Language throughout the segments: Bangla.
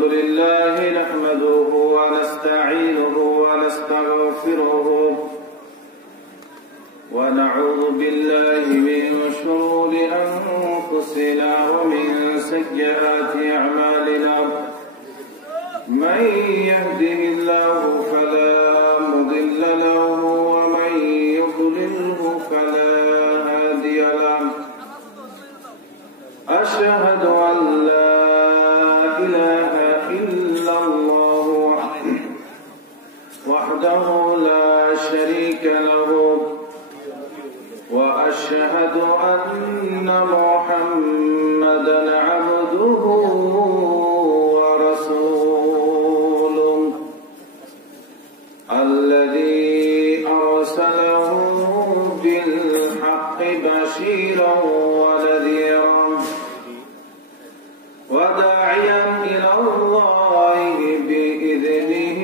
الحمد لله نحمده ونستعينه ونستغفره ونعوذ بالله من شرور أنفسنا ومن سيئات أعمالنا من يهده الله فلا مضل له ومن يضلله فلا هادي له أشهد أن لا إله إلا الله وحده لا شريك له وأشهد أن محمدا عبده ورسوله الذي أرسله بالحق بشيرا ونذيرا وداعيا إلى الله بإذنه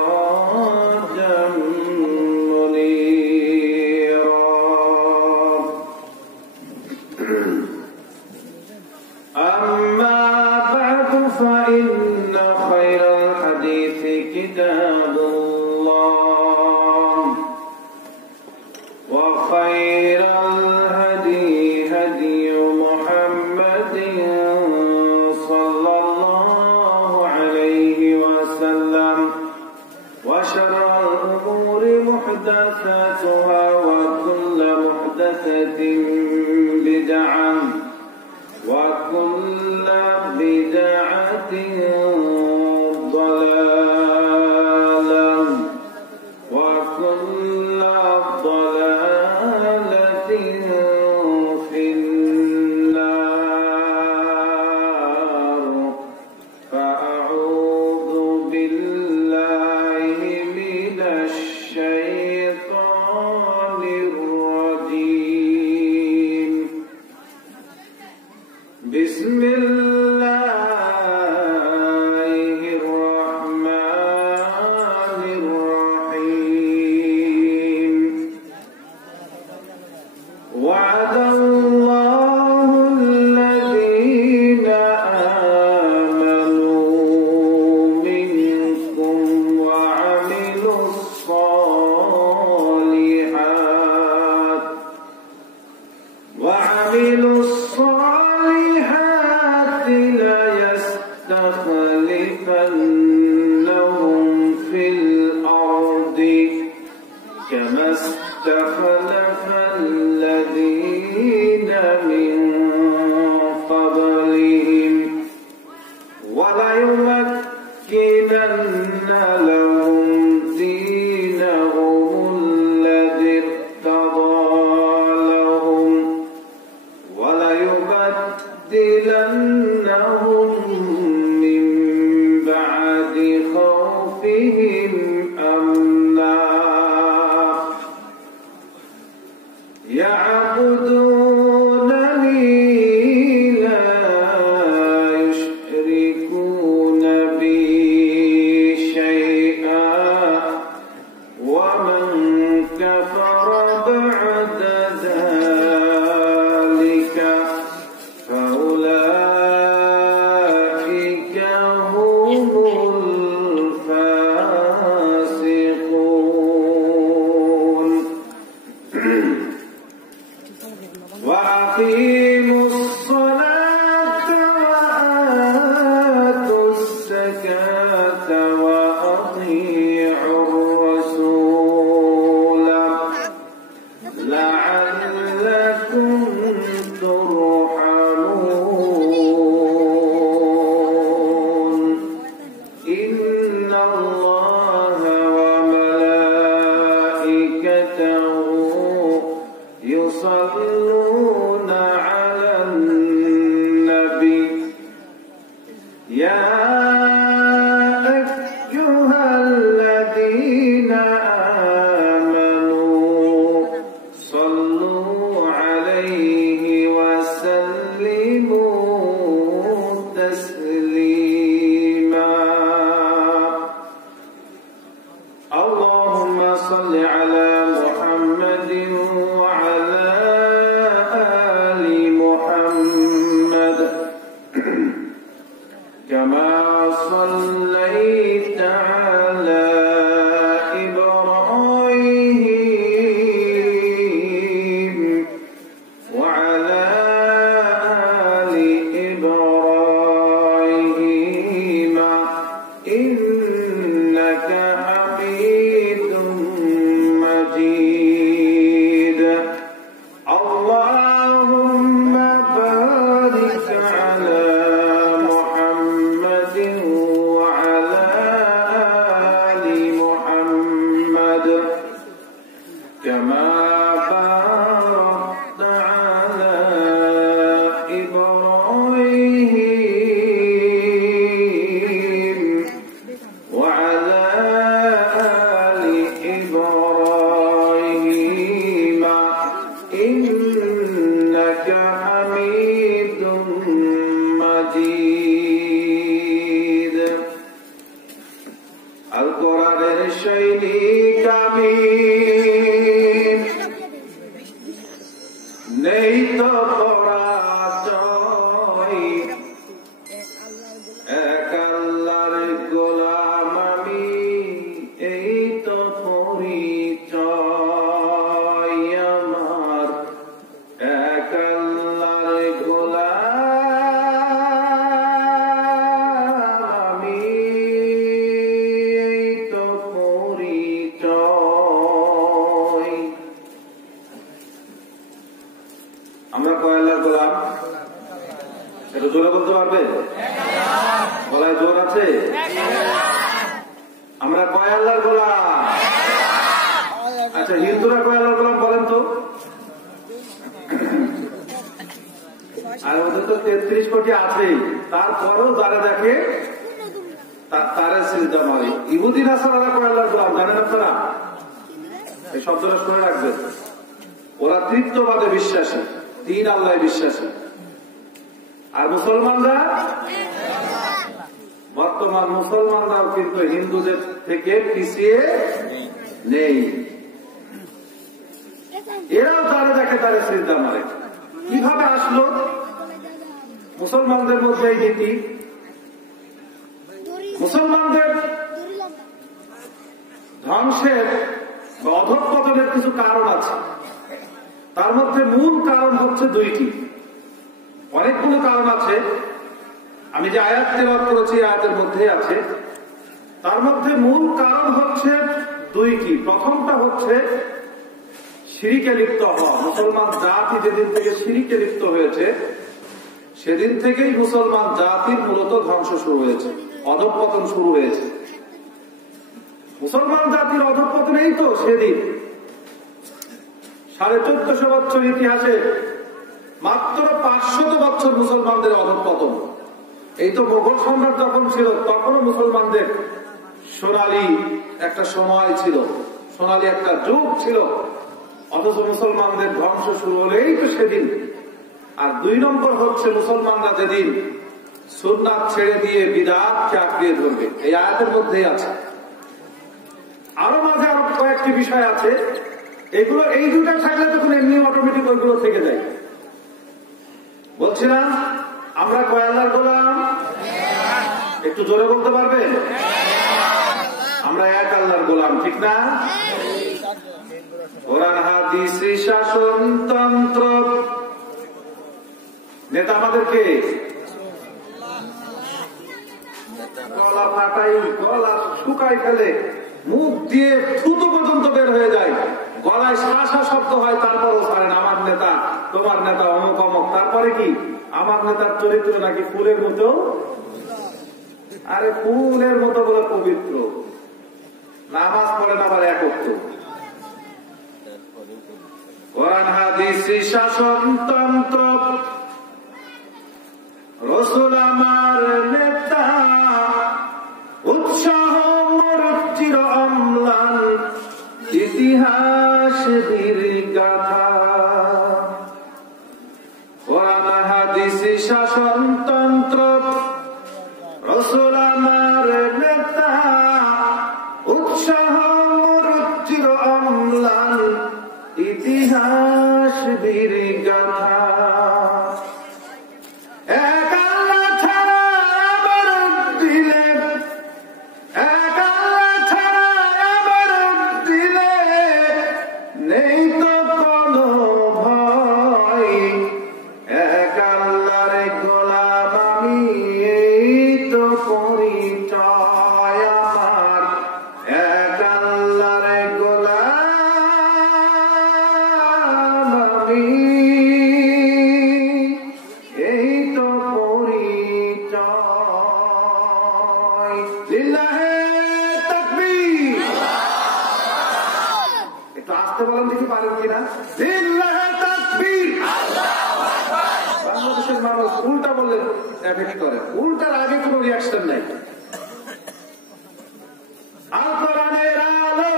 وسراجا منيرا أما بعد فإن خير الحديث كتاب الله وخير الهدي هدي محمد صلى الله عليه وسلم وشر الأمور محدثاتها وكل محدثة بدعة وكل بدعة ضلالة وكل ضلالة في النار فأعوذ بالله من الشيطان الرجيم بسم الله الرحمن الرحيم وعد الله الذين آمنوا منكم وعملوا الصالحات ليستخلفنهم في الأرض كما استخلف الذين من قبلهم وليمكنن لهم دينهم الذي ارتضى لهم وليبدلنهم من بعد خوفهم أمنا يعبدونني لا يشركون بي شيئا ومن كفر بعد ذلك فأولئك هم الفاسقون وأقيموا الصلاة وآتوا الزكاة وأطيعوا الرسول لعلكم ترحمون إن الله وملائكته يصلون على النبي يا أيها الذين آمنوا صلوا عليه وسلموا تسليما اللهم صل على محمد وعلى آل محمد كما صليت على إبراهيم وعلى آل إبراهيم إنك حميد مجيد اللهم بارك على محمد وعلى آل محمد كما باركت على إبراهيم وعلى آل إبراهيم إنك حميد مجيد القرآن الشيخ আমিন নেই তো পরাজয় এক আল্লাহর গোলাম আমি এই তো পরিচয় আমার এক আল্লাহর গোলাম আমি এই তো পরিচয়। আমরা কয় আল্লাহর গোলাম? একটু জোরে বলতে পারবে? গলায় জোর আছে? আমরা কয় আল্লাহর গোলাম? আচ্ছা, হিন্দুরা কয় আল্লাহর গোলাম বলেন তো? আর ওদের তো 33 কোটি আছে, তারপরেও যারা দেখে তারা সিজদা মারে। ইহুদি নাসারারা কয় আল্লাহর গোলাম জানেন আপনারা? এই শব্দটা শুনে রাখবেন। ওরা তৃতীয়বাদে বিশ্বাসী, তিন আল্লাহ বিশ্বাসী। আর মুসলমানরা, বর্তমান মুসলমানরাও কিন্তু হিন্দুদের থেকে পিছিয়ে নেই। এরাও তারা দেখে তারা সিজদা মারে। কিভাবে আসলো মুসলমানদের মধ্যে এই নীতি? মুসলমানদের ধ্বংসের বা অধঃপতনের কিছু কারণ আছে। তার মধ্যে মূল কারণ হচ্ছে দুইটি। অনেকগুলো কারণ আছে, আমি যে আয়াত তেলাওয়াত করেছি আয়াতের মধ্যে আছে। তার মধ্যে মূল কারণ হচ্ছে দুইটি। প্রথমটা হচ্ছে শিরিকে লিপ্ত হওয়া। মুসলমান জাতি যেদিন থেকে শিরিকে লিপ্ত হয়েছে সেদিন থেকেই মুসলমান জাতির মূলত ধ্বংস শুরু হয়েছে, অধঃপতন শুরু হয়েছে। মুসলমান জাতির অধঃপতন এই তো সেদিন 1450 বছর ইতিহাসে মাত্র 500 বছর মুসলমানদের অধঃপতন। এই তো মোগল সম্রাট যখন ছিল তখনও মুসলমানদের সোনালী একটা সময় ছিল, সোনালী একটা যুগ ছিল। অথচ মুসলমানদের ধ্বংস শুরু হলেই তো সেদিন। আর দুই নম্বর হচ্ছে মুসলমানরা যেদিন সুন্নাত ছেড়ে দিয়ে বিদআতকে আঁকড়িয়ে ধরবে, এই আয়াতের মধ্যেই আছে। আরো মাঝে আরো কয়েকটি বিষয় আছে, এগুলো এই দুটা থাকলে তখন এমনি অটোমেটিক ওইগুলো থেকে যায়। বলছিলাম আমরা কয় আল্লাহর গোলাম? একটু জোরে বলতে পারবেন? আমরা এক আল্লাহর গোলাম, ঠিক না? কোরআন হাদিস শাসনতন্ত্র নেতা আমাদেরকে গলা ফাটাই, গলা শুকাই ফেলে, মুখ দিয়ে থুতু পর্যন্ত বের হয়ে যায়, গলায় শ্বাসা শব্দ হয়, তারপরও ছাড়েন আমার নেতা, তোমার নেতা অমুক অমুক। তারপরে কি আমার নেতার চরিত্র নাকি ফুলের মতো? আরে ফুলের মতো বলে পবিত্র, নামাজ পড়েন আবার একত্র। কোরআন হাদিস শাসনতন্ত্র, রাসূল আমার নেতা, উৎসাহ মোর চির অম্লান, ইতিহাস দীর্ঘগাথা। কোরআন হাদিস শাসনতন্ত্র, রাসূল আমার নেতা, উৎসাহ মোর চির অম্লান, ইতিহাস দীর্ঘগাথা। এক আল্লাহ ছাড়া আমার পরিচয় আমার এক আল্লাহর গোলাম আমি, এই তো পরিচয়। লিল্লাহে তাকবীর। একটু আসতে বলেন দেখি পারেন কিনা। লিল্লাহে তাকবীর। বাংলাদেশের মানুষ উল্টা বললে এফেক্ট করে, উল্টার আগে কোনো রিয়াকশন নাই। আল কোরআনের আলো।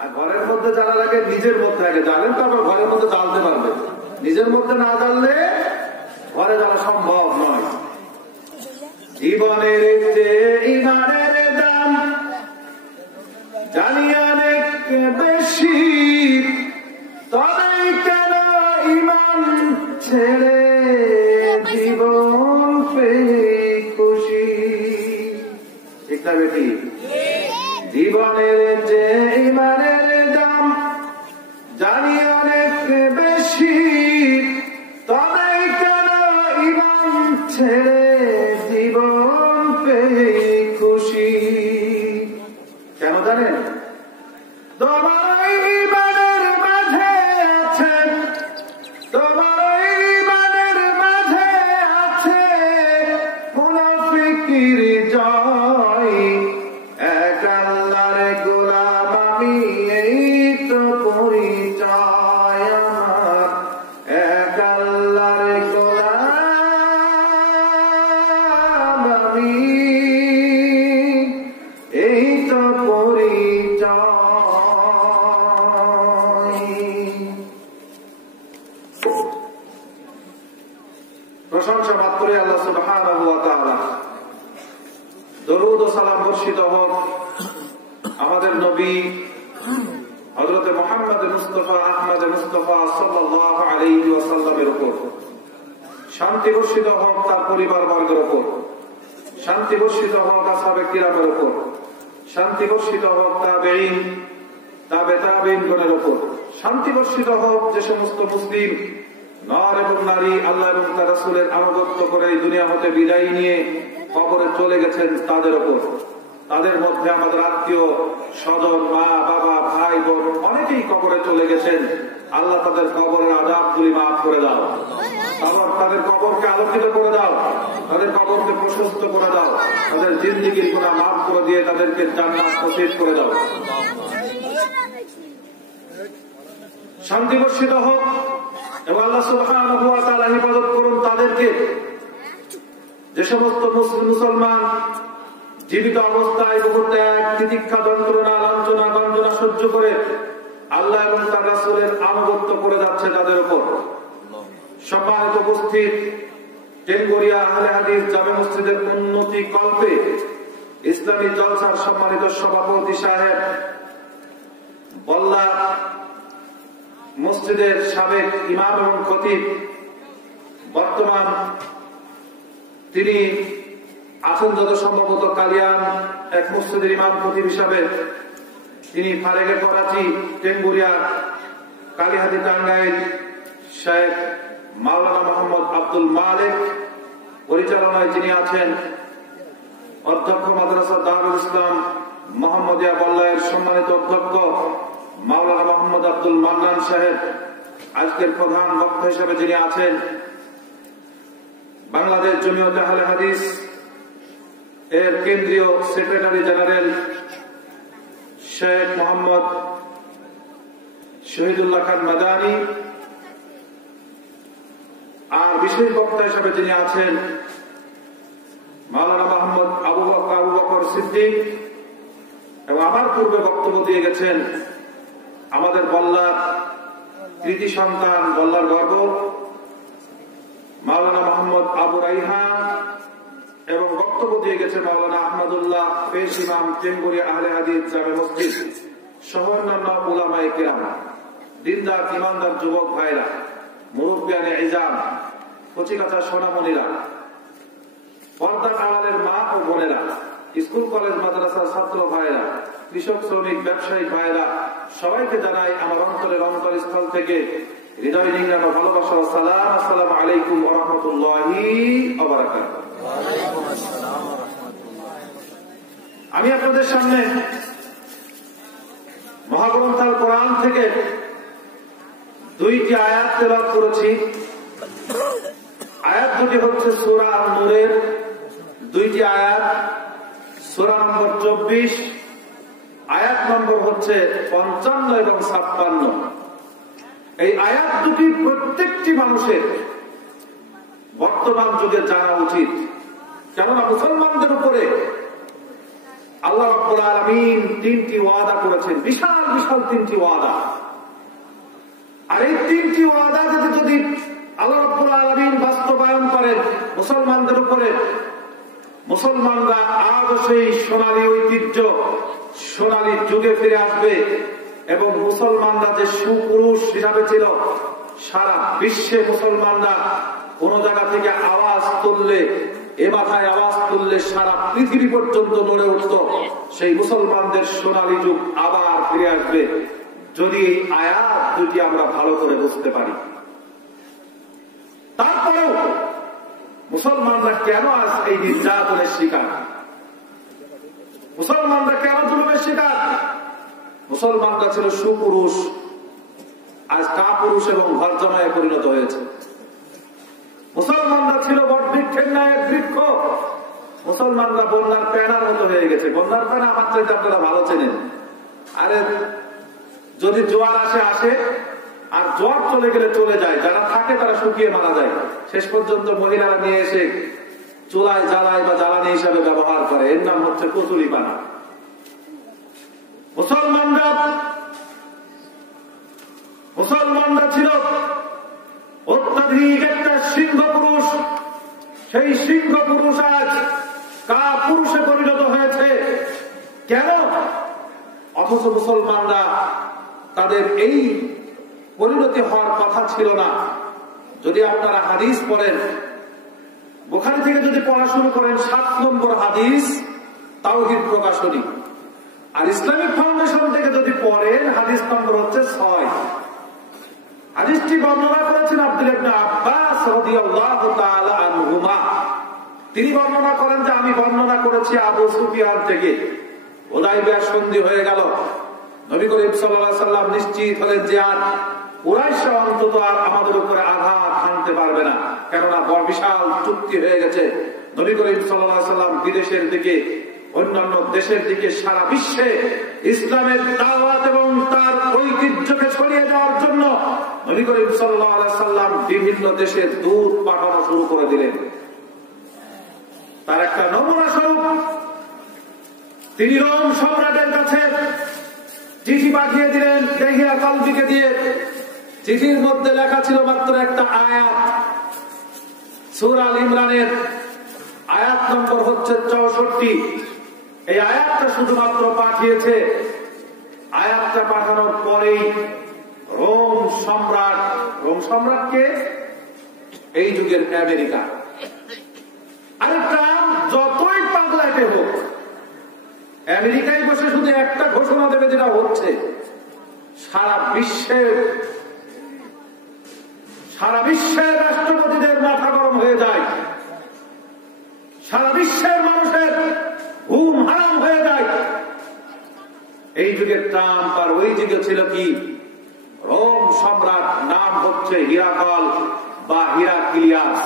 আর ঘরের মধ্যে জানা লাগে নিজের মধ্যে আগে জানেন, তারপর ঘরের মধ্যে জ্বালতে পারবে। নিজের মধ্যে না জ্বাললে ঘরে জ্বালা সম্ভব নয়। জীবনের চেয়ে ইমানের দাম জানি অনেক বেশি, তবে কেন ইমান ছেড়ে জীবন পেয়ে খুশি। ঠিক না বেটি? জীবনের যে ইমানের দাম জানি অনেক বেশি, তবে কেন ইমান ছেড়ে জীবন পেয়ে খুশি। কেন জানেন? তোমার ইমানের মাঝে আছে, তোমার ইমানের মাঝে আছে মুনাফিকির জয়। এক আল্লাহর গোলাম আমি, এই তো পরিচয় আমার এক আল্লাহর গোলাম আমি, এই তো পরিচয়। প্রশংসা মাত্রই আল্লাহ সুবহানাহু ওয়া তাআলা। দরুদ ও সালাম বর্ষিত হোক আমাদের নবী হযরত মুহাম্মদ মুস্তাফা আহমদ মুস্তাফা সাল্লাল্লাহু আলাইহি ওয়াসাল্লামের উপর। শান্তি বর্ষিত হোক তার পরিবার বর্গের উপর, শান্তি বর্ষিত হোক আসহাবে কিরামের উপর, শান্তি বর্ষিত হোক তাবেঈন তাবে তাবেঈনগণের উপর, শান্তি বর্ষিত হোক যে সমস্ত মুসলিম নর এবং নারী আল্লাহ এবং তার রাসূলের আনুগত্য করে দুনিয়া হতে বিদায় নিয়ে কবরে চলে গেছেন তাদের উপর। তাদের মধ্যে আমাদের আত্মীয় স্বজন, মা বাবা ভাই বোন অনেকেই কবরে চলে গেছেন। আল্লাহ তাদের কবরের আযাবগুলি মাফ করে দাও, তাদের কবরকে আলোকিত করে দাও, তাদের কবরকে প্রশস্ত করে দাও, তাদের জিন্দেগির গুনাহ মাফ করে দিয়ে তাদেরকে জান্নাত নসিব করে দাও। শান্তি বর্ষিত হোক এবং আল্লাহ সুবহানাহু ওয়া তাআলা হিফাজত করুন তাদেরকে যে সমস্ত মুসলমান জীবিত অবস্থায় বহু ত্যাগ তিতিক্ষা যন্ত্রণা লাঞ্ছনা গঞ্জনা সহ্য করে আল্লাহ এবং তার রাসূলের আনুগত্য করে যাচ্ছে তাদের উপর। সম্মানিত উপস্থিত, টেঙ্গুরিয়া আহলে হাদিস জামে মসজিদের উন্নতি কল্পে ইসলামী জলসার সম্মানিত সভাপতি সাহেব, বল্লা মসজিদের সাবেক ইমাম এবং খতিব, বর্তমান তিনি আছেন যত সম্ভবত কালিয়ান এক মসজিদের ইমাম খতিব হিসাবে। তিনি ফারেগে করাচি, টেঙ্গুরিয়া, কালীহাতি, টাঙ্গাইল শেখ মাওলানা মোহাম্মদ আব্দুল মালিক পরিচালনায় যিনি আছেন। অধ্যক্ষ মাদ্রাসা দারুল ইসলাম মোহাম্মদিয়া বল্লায়ের সম্মানিত অধ্যক্ষ মাওলানা মোহাম্মদ আব্দুল মান্নান সাহেব আজকের প্রধান বক্তা হিসেবে যিনি আছেন। বাংলাদেশ জমিয়ত আহলে হাদিস এর কেন্দ্রীয় সেক্রেটারি জেনারেল শেখ মোহাম্মদ শহীদুল্লাহ খান মাদানী, আর বিশেষ বক্তা হিসেবে যিনি আছেন মাওলানা মোহাম্মদ আবু বকর সিদ্দিক, এবং আমার পূর্বে বক্তব্য দিয়ে গেছেন আমাদের বল্লার কৃতি সন্তান, বল্লার গর্ব মাওলানা মোহাম্মদ আবু রাইহান, এবং বক্তব্য দিয়ে গেছে মাওলানা আহমদুল্লাহ পেশ ইমাম, টেঙ্গুরিয়া আহলে হাদিস জামে মসজিদ সহ অন্যান্য উলামায়ে কিরাম, দিনদার ইমানদার যুবক ভাইরা, মুরব্বিয়ানে ইজাম, কচিকাঁচা সোনামণিরা, পর্দার আড়ালের মা ও বোনেরা, স্কুল কলেজ মাদ্রাসার ছাত্র ভাইরা, কৃষক শ্রমিক ব্যবসায়ী ভাইরা, সবাইকে জানাই আমার অন্তরের অন্তরস্থল থেকে হৃদয় নিংড়ানো ভালোবাসা ও সালাম। আসসালামু আলাইকুম ওয়া রাহমাতুল্লাহি ওয়া বারাকাতুহু। আমি আপনাদের সামনে মহাগ্রন্থ আল কোরআন থেকে দুইটি আয়াত তেলাওয়াত করেছি। আয়াত দুটি হচ্ছে সূরা আন-নূরের দুইটি আয়াত, সূরা নম্বর 24, আয়াত নম্বর হচ্ছে 55 এবং 56। এই আয়াত দুটি প্রত্যেকটি মানুষের বর্তমান যুগে জানা উচিত, কেননা মুসলমানদের উপরে আল্লাহ রাব্বুল আলামিন 3টি ওয়াদা করেছেন, বিশাল বিশাল 3টি ওয়াদা। আর এই 3টি ওয়াদা যদি আল্লাহ রাব্বুল আলামিন বাস্তবায়ন করেন মুসলমানদের উপরে, মুসলমানরা আজও সেই সোনালী ঐতিহ্য, সোনালী যুগে ফিরে আসবে এবং মুসলমানরা যে সুপুরুষ হিসাবে ছিল, সারা বিশ্বে মুসলমানরা কোন জায়গা থেকে আওয়াজ তুললে, এ মাথায় আওয়াজ তুললে সারা পৃথিবী পর্যন্ত নড়ে উঠত, সেই মুসলমানদের সোনালী যুগ আবার ফিরে আসবে যদি এই আয়াত দুটি আমরা ভালো করে বুঝতে পারি। তারপরেও মুসলমানরা কেন আজ এই নির্যাতনের শিকার? মুসলমানরা কেন জুলুমের শিকার? মুসলমানরা ছিল সুপুরুষ, আজ কাপুরুষ এবং ঘর জমায়ে পরিণত হয়েছে। মুসলমানরা ছিল বটবৃক্ষের ন্যায় বৃক্ষ, মুসলমানরা বন্যার প্যানার মতো হয়ে গেছে। বন্যার প্যানা আমার চাইতে আপনারা ভালো চেনেন। আরে যদি জোয়ার আসে আসে, আর জ্বর চলে গেলে চলে যায়, যারা থাকে তারা শুকিয়ে মারা যায়। শেষ পর্যন্ত মহিলারা নিয়ে এসে চুলায় জ্বালায় বা জ্বালানি হিসাবে ব্যবহার করে, এর নাম হচ্ছে কচুরি পানা। মুসলমানরা ছিল অত্যাধিক একটা সিংহ পুরুষ, সেই সিংহ পুরুষ আজ কাপুরুষে পরিণত হয়েছে। কেন? অথচ মুসলমানরা তাদের এই পরিণতি হওয়ার কথা ছিল না। যদি আপনারা হাদিস পড়েন, বুখারী থেকে যদি পড়া শুরু করেন, 7 নম্বর হাদিস তাওহীদ প্রকাশনী, আর ইসলামিক ফাউন্ডেশন থেকে যদি পড়েন হাদিস নম্বর হচ্ছে 6। হাদিসটি বর্ণনা করেছেন আব্দুল্লাহ ইবনে আব্বাস রাদিয়াল্লাহু তাআলা আনহুমা। তিনি বর্ণনা করেন যে আমি বর্ণনা করেছি আবু সুফিয়ান থেকে। হুদায়বিয়া সন্ধি হয়ে গেল, নবী করিম সাল্লাল্লাহু আলাইহি সাল্লাম নিশ্চিত হলেন যে আর কুরাইশরা অন্তত আর আমাদের উপরে আঘাত হানতে পারবে না, কেননা বিশাল চুক্তি হয়ে গেছে। নবী করিম সাল্লাল্লাহু আলাইহি সাল্লাম বিদেশের দিকে, অন্যান্য দেশের দিকে, সারা বিশ্বে ইসলামের দাওয়াত এবং তার ঐতিহ্যকে ছড়িয়ে দেওয়ার জন্য নবী করিম সাল্লাল্লাহু আলাইহি সাল্লাম বিভিন্ন দেশে দূত পাঠানো শুরু করে দিলেন। তার একটা নমুনা স্বরূপ তিনি রোম সম্রাটের কাছে চিঠি পাঠিয়ে দিলেন দেহিয়া কালবিকে দিয়ে। চিঠির মধ্যে লেখা ছিল মাত্র একটা আয়াত, সূরা আল ইমরানের আয়াত নম্বর হচ্ছে 64। এই আয়াতটা শুধুমাত্র পাঠিয়েছে। আয়াতটা পাঠানোর পরেই রোম সম্রাটকে এই যুগের আমেরিকা, আরেকটা যতই পাগলাটে হোক, আমেরিকায় বসে শুধু একটা ঘোষণা দেবে যেটা হচ্ছে সারা বিশ্বের রাষ্ট্রপতিদের মাথা গরম হয়ে যায়, সারা বিশ্বের মানুষের ঘুম হারাম হয়ে যায়। এই যুগের ট্রাম্প আর ওই যুগে ছিল কি রোম সম্রাট, নাম হচ্ছে হিরাকল বা হিরাক্লিয়াস।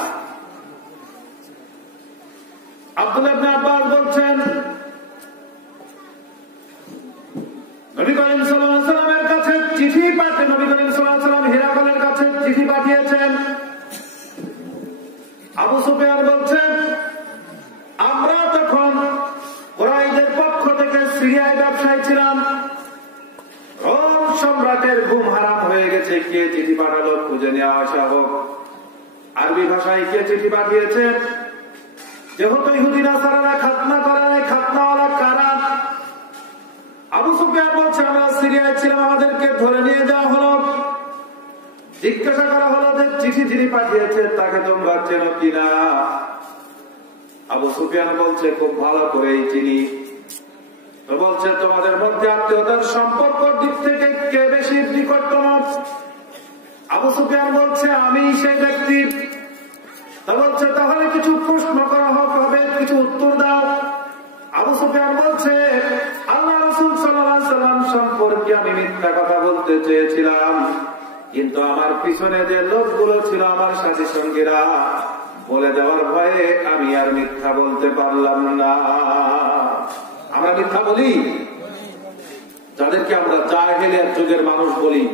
আব্দুল্লাহ ইবনে আব্বাস বলছেন নবী করিম সাল্লাল্লাহু আলাইহি সাল্লামের কাছে চিঠি পাঠিয়ে, নবী করিম সাল্লাল্লাহু আলাইহি সাল্লাম হিরাকলের কাছে চিঠি পাঠিয়েছেন। আবু সুফিয়ান বলছেন আমরা তখন কুরাইশদের পক্ষ থেকে সিরিয়ায় ব্যবসায়ী ছিলাম, রোম সম্রাটের ঘুম হারাম হয়ে গেছে, কে চিঠি পাঠালো খুঁজে নেওয়া আসা হোক। আরবি ভাষায় কে চিঠি পাঠিয়েছে? যেহেতু ইহুদি নাসারারা খাতনা করে নাই, খাতনাওয়ালা কারা? আবু সুফিয়ান বলছে আমরা সিরিয়ায় ছিলাম, আমাদেরকে ধরে নিয়ে যাওয়া হলো, জিজ্ঞাসা করা হলো যে চিঠি যিনি পাঠিয়েছে তাকে তোমরা চেনো কিনা? আবু সুফিয়ান বলছে খুব ভালো করেই চিনি। তো বলছে তোমাদের মধ্যে আত্মীয়তার সম্পর্কের দিক থেকে কে বেশি নিকটতম? আবু সুফিয়ান বলছে আমি সেই ব্যক্তি। তা বলছে তাহলে কিছু প্রশ্ন করা হবে, কিছু উত্তর দাও। আবু সুফিয়ান বলছে মিথ্যা কথা বলতে চেয়েছিলাম, কিন্তু আমার পিছনে যে লোকগুলো ছিল আমার সাথী সঙ্গীরা বলে দেওয়ার ভয়ে আমি আর মিথ্যা বলতে পারলাম না। আমরা মিথ্যা বলি, যাদেরকে আমরা জাহেলিয়াত যুগের মানুষ বলি,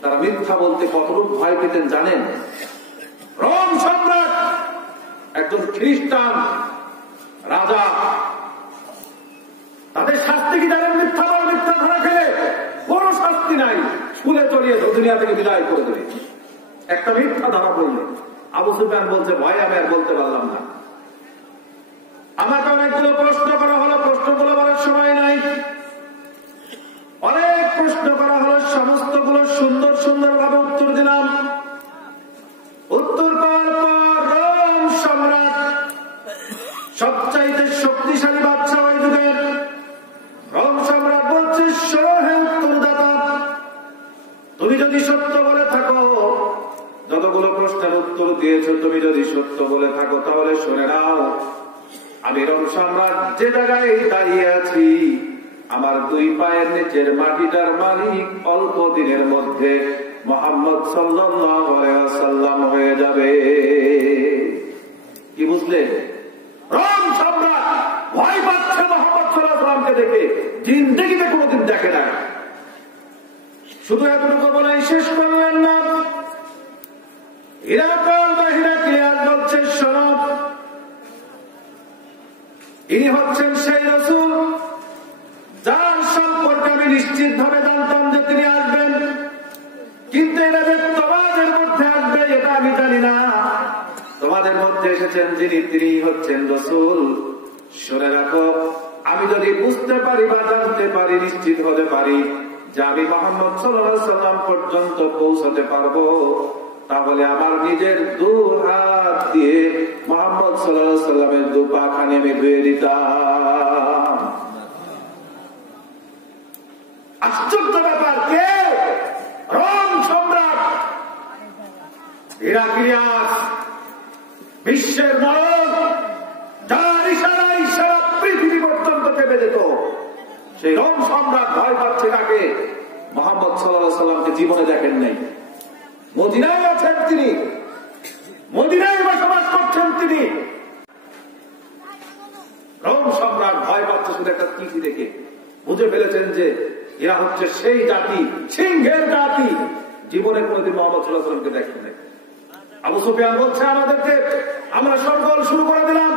তারা মিথ্যা বলতে কতটুকু ভয় পেতেন জানেন? রোম সম্রাট একজন খ্রিস্টান রাজা, তাদের শাস্তি কি জানেন? মিথ্যা বলে মিথ্যা ধরা খেলে কোনো শাস্তি নাই, স্কুলে চড়িয়ে দুনিয়া থেকে বিদায় করে দেবে একটা মিথ্যা ধরা পড়লে। আবু সুফিয়ান বলছে ভয় আমি আর বলতে পারলাম না। আমাকে অনেকগুলো প্রশ্ন করা হলো, প্রশ্নগুলো বলার সময় নাই, অনেক প্রশ্ন করা হলো, সমস্তগুলো সুন্দর সুন্দর ভাবে উত্তর দিলাম। উত্তর পাওয়ার পর রোম সম্রাট, সবচাইতে শক্তিশালী বাদশা ওই যুগের রোম সম্রাট বলছে, হে উত্তরদাতা, তুমি যদি সত্য বলে থাকো, যতগুলো প্রশ্নের উত্তর দিয়েছ তুমি যদি সত্য বলে থাকো, তাহলে শুনে নাও, আমি রোম সম্রাট যে জায়গায় দাঁড়িয়ে আছি, আমার দুই পায়ের নিচের মাটিটার মালিক অল্প দিনের মধ্যে মুহাম্মদ সাল্লাল্লাহু আলাইহি ওয়াসাল্লাম হয়ে যাবে। কি বুঝলেন? রোম সম্রাট ভয় পাচ্ছে মুহাম্মদ সাল্লাল্লাহু আলাইহি ওয়াসাল্লামকে দেখে, জিন্দেগিতে কোনোদিন দেখে না। শুধু এতটুকু বলেই শেষ করলেন না, হিরাকল বা হিরাক্লিয়াস বলছে, শোনো, ইনি হচ্ছেন সেই রাসূল যার সম্পর্কে আমি নিশ্চিত ভাবে জানতাম যে তিনি আসবেন, কিন্তু এটা যে তোমাদের মধ্যে আসবে এটা আমি জানি না। তোমাদের মধ্যে এসেছেন যিনি, তিনি হচ্ছেন রাসূল। শুনে রাখো, আমি যদি বুঝতে পারি বা জানতে পারি, নিশ্চিত হতে পারি যে আমি মুহাম্মদ সাল্লাল্লাহু আলাইহি ওয়াসাল্লাম পর্যন্ত পৌঁছাতে পারবো, তাহলে আমার নিজের দু হাত দিয়ে মুহাম্মদ সাল্লাল্লাহু আলাইহি ওয়াসাল্লামের দু পা খানি আমি ধুয়ে দিতাম। আশ্চর্য ব্যাপার, কে? রোম সম্রাট হিরাক্লিয়াস, বিশ্বের মরণ, যার ইশারায় সারা পৃথিবী পর্যন্ত কেঁপে যেত, সেই রোম সম্রাট ভয় পাচ্ছে কাকে? মুহাম্মদ সাল্লাল্লাহু আলাইহি ওয়াসাল্লামকে জীবনে দেখেন নাই, মদিনায় আছেন তিনি, মদিনায় বসবাস করছেন তিনি। রোম সম্রাট ভয় পাচ্ছে শুধু একটা চিঠি দেখে, বুঝে ফেলেছেন যে এরা হচ্ছে সেই জাতি, সিংহের জাতি, জীবনে কোনোদিন মুহাম্মদ সাল্লাল্লাহু আলাইহি ওয়াসাল্লামকে দেখেন নাই। আবু সুফিয়ান বলছে, আমাদেরকে, আমরা সরগোল শুরু করে দিলাম,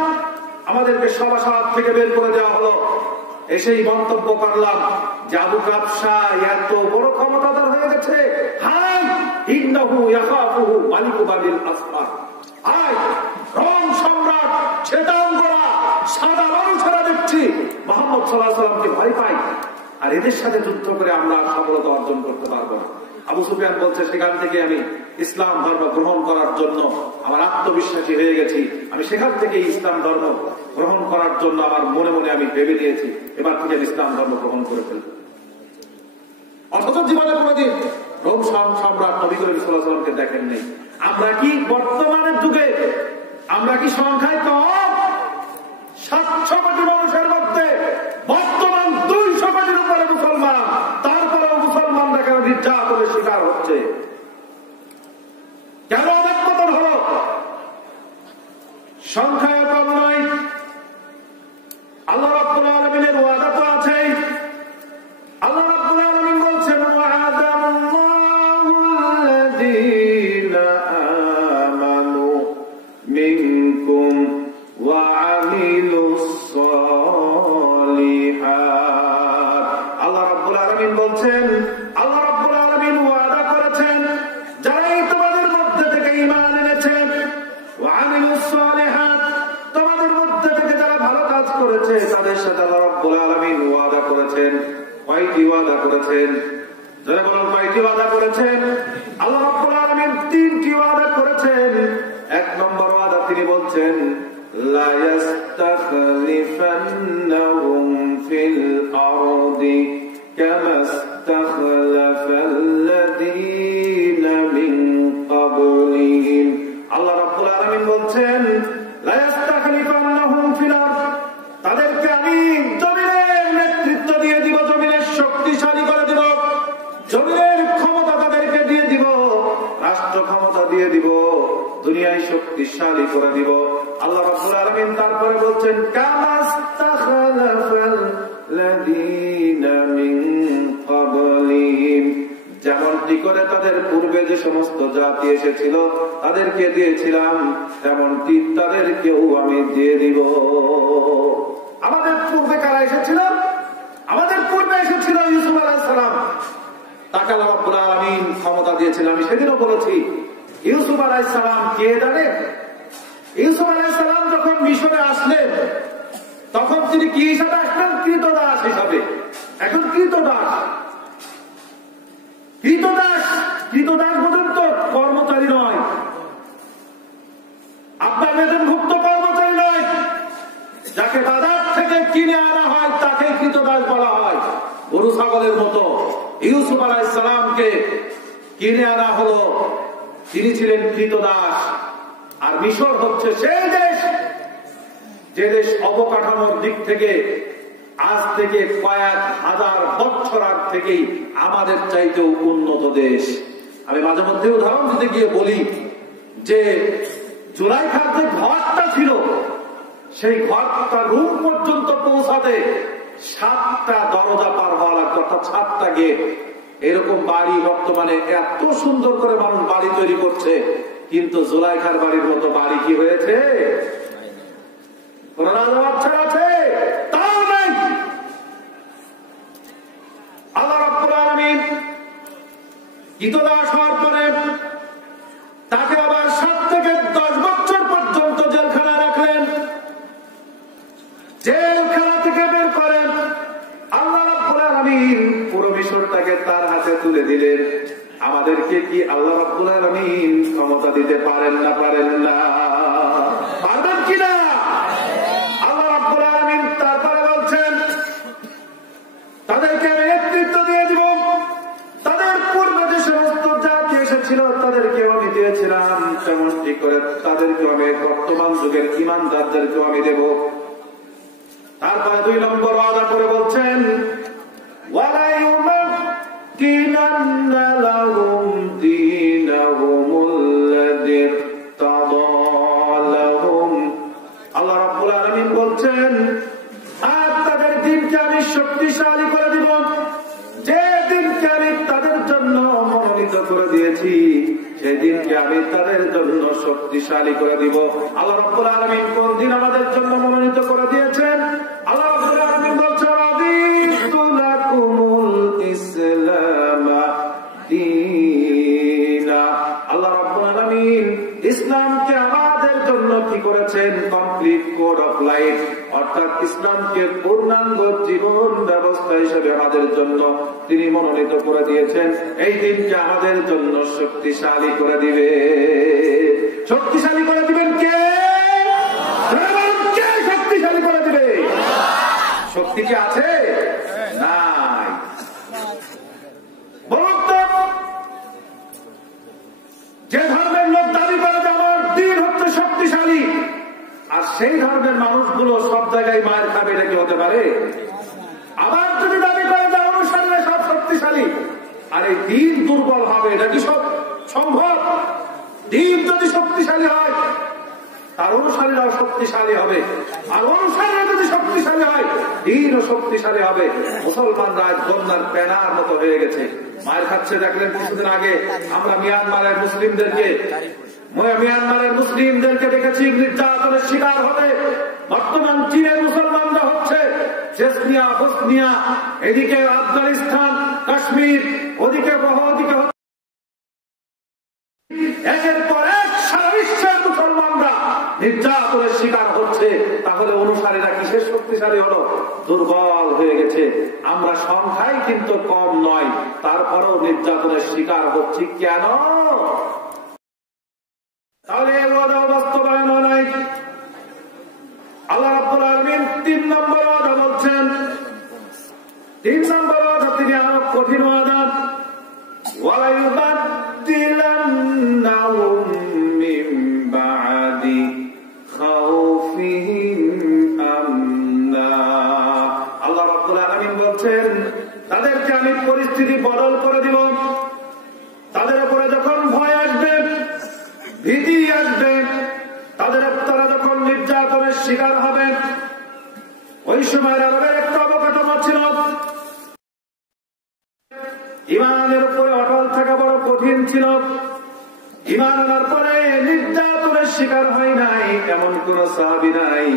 আমাদেরকে সভাসদ থেকে বের করে দেওয়া হলো। এসেই মন্তব্য করলাম যে আবু কাবসা এত বড় ক্ষমতাধর হয়ে গেছে, হাই ইন্নাহু ইয়াখাফুহু মালিকু বানিল আসফার। হাই, রোম সম্রাট শ্বেতাঙ্গরা, সাদা মানুষেরা দেখছি মুহাম্মদ সাল্লাল্লাহু আলাইহি ওয়াসাল্লামকে ভয় পায়, আর এদের সাথে যুদ্ধ করে আমরা সফলতা অর্জন করতে পারবো না। আবু সুফিয়ান বলছে, সেখান থেকে আমি ইসলাম ধর্ম গ্রহণ করার জন্য আমার আত্মবিশ্বাসী হয়ে গেছি, আমি সেখান থেকে ইসলাম ধর্ম গ্রহণ করার জন্য আমার মনে মনে আমি ভেবে নিয়েছি এবার থেকে ইসলাম ধর্ম গ্রহণ করে ফেলব। অথচ জীবনে কোনোদিন রোম সম্রাট নবী করিম সাল্লাল্লাহু আলাইহি ওয়াসাল্লামকে দেখেন নেই। আমরা কি বর্তমানের যুগে, আমরা কি সংখ্যায় কম? 700 কোটি মানুষের মধ্যে বর্তমান 200 কোটির উপরে মুসলমান, তারপরেও মুসলমানরা কেন নির্যাতনের শিকার হচ্ছে? কেন অনেক পতন হলো? সংখ্যায় কম নয়, আল্লাহ রাব্বুল আলামিনের ওয়াদা তো আছেই। আল্লাহ রাব্বুল আলামিন বলছেন, ওয়া'আদাল্লাহুল্লাযীনা আমানু মিনকুম ওয়া আমিলুস সালিহাত। আল্লাহ রাব্বুল আলামিন বলছেন, আল্লাহ রাব্বুল আলামিন ওয়াদা করেছেন, যারাই তোমাদের মধ্যে থেকে ঈমান এনেছে, ওয়া আমিলুস সালিহাত, তোমাদের মধ্যে থেকে যারা ভালো কাজ করেছে, তাদের সাথে আল্লাহ রাব্বুল আলামিন ওয়াদা করেছেন। কয়টি ওয়াদা করেছেন? যারা বলেন কয়টি ওয়াদা করেছেন? আল্লাহ রাব্বুল আলামিন 3টি ওয়াদা করেছেন। 1 নম্বর ওয়াদা তিনি বলছেন, লা ইয়াস্তাখলিফান্নাহুম ফিল আরদি কামা ইস্তাখলাফাল্লাযীনা মিন ক্বাবলিহিম। আল্লাহ রাব্বুল আলামিন বলছেন, লা ইয়াস্তাখলিফান্নাহুম ফিল আরদ, তাদেরকে আমি জমিনের নেতৃত্ব দিয়ে দিব, জমিনের শক্তিশালী করে দিব, করে দিব। আল্লাহ রাব্বুল আলামিন তারপরে বলছেন যেমনটি করে তাদের পূর্বে যে সমস্ত জাতি এসেছিল তাদেরকে দিয়েছিলাম তেমনটি তাদেরকেও আমি দিয়ে দিব। আমাদের পূর্বে কারা এসেছিল? আমাদের পূর্বে এসেছিল ইউসুফ আলাইহিস সালাম। তাকে আল্লাহ রাব্বুল আলামিন ক্ষমতা দিয়েছিলেন। আমি সেদিনও বলেছি, ইউসুফ আলাইহিস সালাম কে জানে? ইউসুফ আলাইহিস সালাম যখন মিশরে আসলেন তখন তিনি কি হিসাবে আসলেন? কৃতদাস হিসাবে। এখন কৃতদাস পর্যন্ত কর্মচারী নয়, আপনার বেতনভুক্ত কর্মচারী নয়, যাকে বাজার থেকে কিনে আনা হয় তাকে কৃতদাস বলা হয়। গরু ছাগলের মতো ইউসুফ আলাইহিস সালামকে কিনে আনা হলো, তিনি ছিলেন কৃতদাস। আর মিশর হচ্ছে সেই দেশ যে দেশ অবকাঠামোর দিক থেকে আজ থেকে কয়েক হাজার বছর আগ থেকেই আমাদের চাইতেও উন্নত দেশ। আমি মাঝে মধ্যে উদাহরণ দিতে গিয়ে বলি যে জুলাইখার যে ঘরটা ছিল সেই ঘরটা রুম পর্যন্ত পৌঁছাতে 7টা দরজা পার হওয়া লাগতো, অর্থাৎ 7টা গেট। এরকম বাড়ি বর্তমানে এত সুন্দর করে মানুষ বাড়ি তৈরি করছে, কিন্তু জুলাইখার বাড়ির মতো বাড়ি কি হয়েছে? কোন রাজা আছে? তাও নাই। আল্লাহ রাব্বুল আলামিন কৃতদাস হওয়ার পরে তাকে আবার 7 থেকে 10 বছর পর্যন্ত জেলখানায় রাখলেন। জেলখানা থেকে বের করেন আল্লাহ রাব্বুল আলামিন পুরো মিশরটাকে তার হাতে তুলে দিলেন। আমাদেরকে কি আল্লাহ রাব্বুল আলামিন ক্ষমতা দিতে পারেন না? পারেন না? পারবেন কিনা? আল্লাহ রাব্বুল আলামিন তারপরে বলছেন তাদেরকে আমি নেতৃত্ব দিয়ে দিব। তাদের পূর্বে যে সমস্ত জাতি এসেছিল তাদেরকেও আমি দিয়েছিলাম, তেমনটি করে তাদেরকেও আমি বর্তমান যুগের ঈমানদারদেরকেও আমি দেব। তারপরে 2 নম্বর ওয়াদা করে বলছেন ওয়ালা ইউমাক্কিনান্না লাহুম দীনাহুমুল্লাযী ইরতাদা লাহুম। আল্লাহ রাব্বুল আলামিন বলছেন আর তাদের দিনকে আমি শক্তিশালী করে দিব, যে দিনকে আমি তাদের জন্য মনোনীত করে দিয়েছি সেই দিনকে আমি তাদের জন্য শক্তিশালী করে দিব। আল্লাহ রাব্বুল আলামিন কোন দিন আমাদের জন্য মনোনীত করে দিয়েছেন? আল্লাহ রাব্বুল আলামিন বলছেন রাদিতু লাকুমুল ইসলাম দীনা। আল্লাহ রাব্বুল আলামিন ইসলামকে আমাদের জন্য কি করেছেন? কমপ্লিট কোড অফ লাইফ, অর্থাৎ ইসলামকে পূর্ণাঙ্গ জীবন ব্যবস্থা হিসেবে আমাদের জন্য তিনি মনোনীত করে দিয়েছেন। এই দিনকে আমাদের জন্য শক্তিশালী করে দিবে। শক্তিশালী করে দিবেন কে? কে শক্তিশালী করে দিবে? শক্তি কি আছে? নাই। বলুন তো, যে ধর্মের লোক দাবি করে যে আমার দিন হচ্ছে শক্তিশালী, আর সেই ধর্মের মানুষগুলো সব জায়গায় মায়ের খাবে, এটা কি হতে পারে? আবার যদি দাবি করে যে অনুসারীরা সব শক্তিশালী আর এই দিন দুর্বল হবে, এটা কি সব সম্ভব? দিন যদি শক্তিশালী হয় তার অনুসারীরাও শক্তিশালী হবে, আর অনুসারীরা যদি শক্তিশালী হয় দিনও শক্তিশালী হবে। মুসলমানরা আজ বন্যার প্যানার মতো হয়ে গেছে, মায়ের খাচ্ছে। দেখলেন কিছুদিন আগে আমরা মিয়ানমারের মুসলিমদেরকে দেখেছি নির্যাতনের শিকার হতে। বর্তমান চীনের মুসলমানরা হচ্ছে চেচনিয়া, বসনিয়া, এদিকে আফগানিস্তান, কাশ্মীর, ওদিকে একের পর এক সারা বিশ্বের মুসলমানরা নির্যাতনের শিকার হচ্ছে। তাহলে অনুসারীরা কিসের শক্তিশালী হলো? দুর্বল হয়ে গেছে। আমরা সংখ্যায় কিন্তু কম নয়, তারপরেও নির্যাতনের শিকার হচ্ছি কেন? তাহলে এর ওয়াদা বাস্তবায়ন নাই। আল্লাহ রাব্বুল আলামিন 3 নম্বর ওয়াদা বলছেন। 3 নম্বর ওয়াদা তিনি আরো কঠিন ওয়াদা, ওয়ালা ইউবাদদিলান্নাহুম মিন বা'দি খাউফিহিম আমনা। আল্লাহ রাব্বুল আলামিন বলছেন তাদেরকে আমি পরিস্থিতি বদল করে দিব। তাদের উপরে যখন ভয় আসবে, ভীতি আসবে, তাদের শিকার হবে। ওই সময় আরবের একটা অবকাঠামো ছিল, ইমানের উপরে অটল থাকা বড় কঠিন ছিল। ইমান আনার পরে নির্যাতনের শিকার হয় নাই এমন কোন সাহাবী নাই।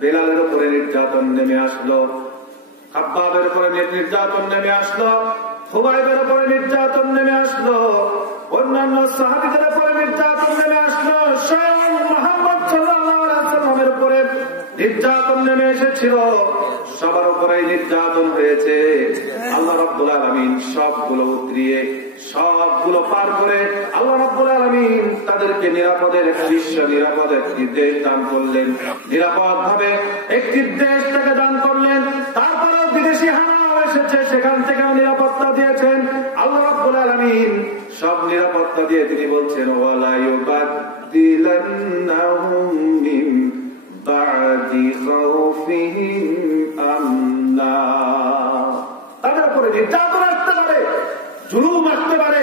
বেলালের উপরে নির্যাতন নেমে আসলো, খাব্বাবের উপরে নির্যাতন নেমে আসলো, খুবাইবের উপরে নির্যাতন নেমে আসলো, অন্যান্য সাহাবীদের উপরে নির্যাতন নেমে আসলো, স্বয়ং মুহাম্মদ সাল্লাল্লাহু আলাইহি ওয়াসাল্লামের উপরে নির্যাতন নেমে এসেছিল। সবার উপরে নির্যাতন হয়েছে। আল্লাহ রাব্বুল আলামিন সবগুলো উতরিয়ে সবগুলো পার করে আল্লাহ রাব্বুল আলামিন তাদেরকে নিরাপদের বিশ্ব নিরাপদের একটি দেশ দান করলেন, নিরাপদ ভাবে একটি দেশ থেকে দান করলেন। তারপরেও বিদেশি হানাও এসেছে, সেখান থেকেও নিরাপত্তা দিয়েছেন আল্লাহ রাব্বুল আলামিন। সব নিরাপত্তা দিয়ে তিনি বলছেন ওয়ালা ইউবাদদিলান্নাহুম মিন বা'দি খাউফিহিম আমনা। তাদের উপরে নির্যাতন আসতে পারে, জুলুম আসতে পারে,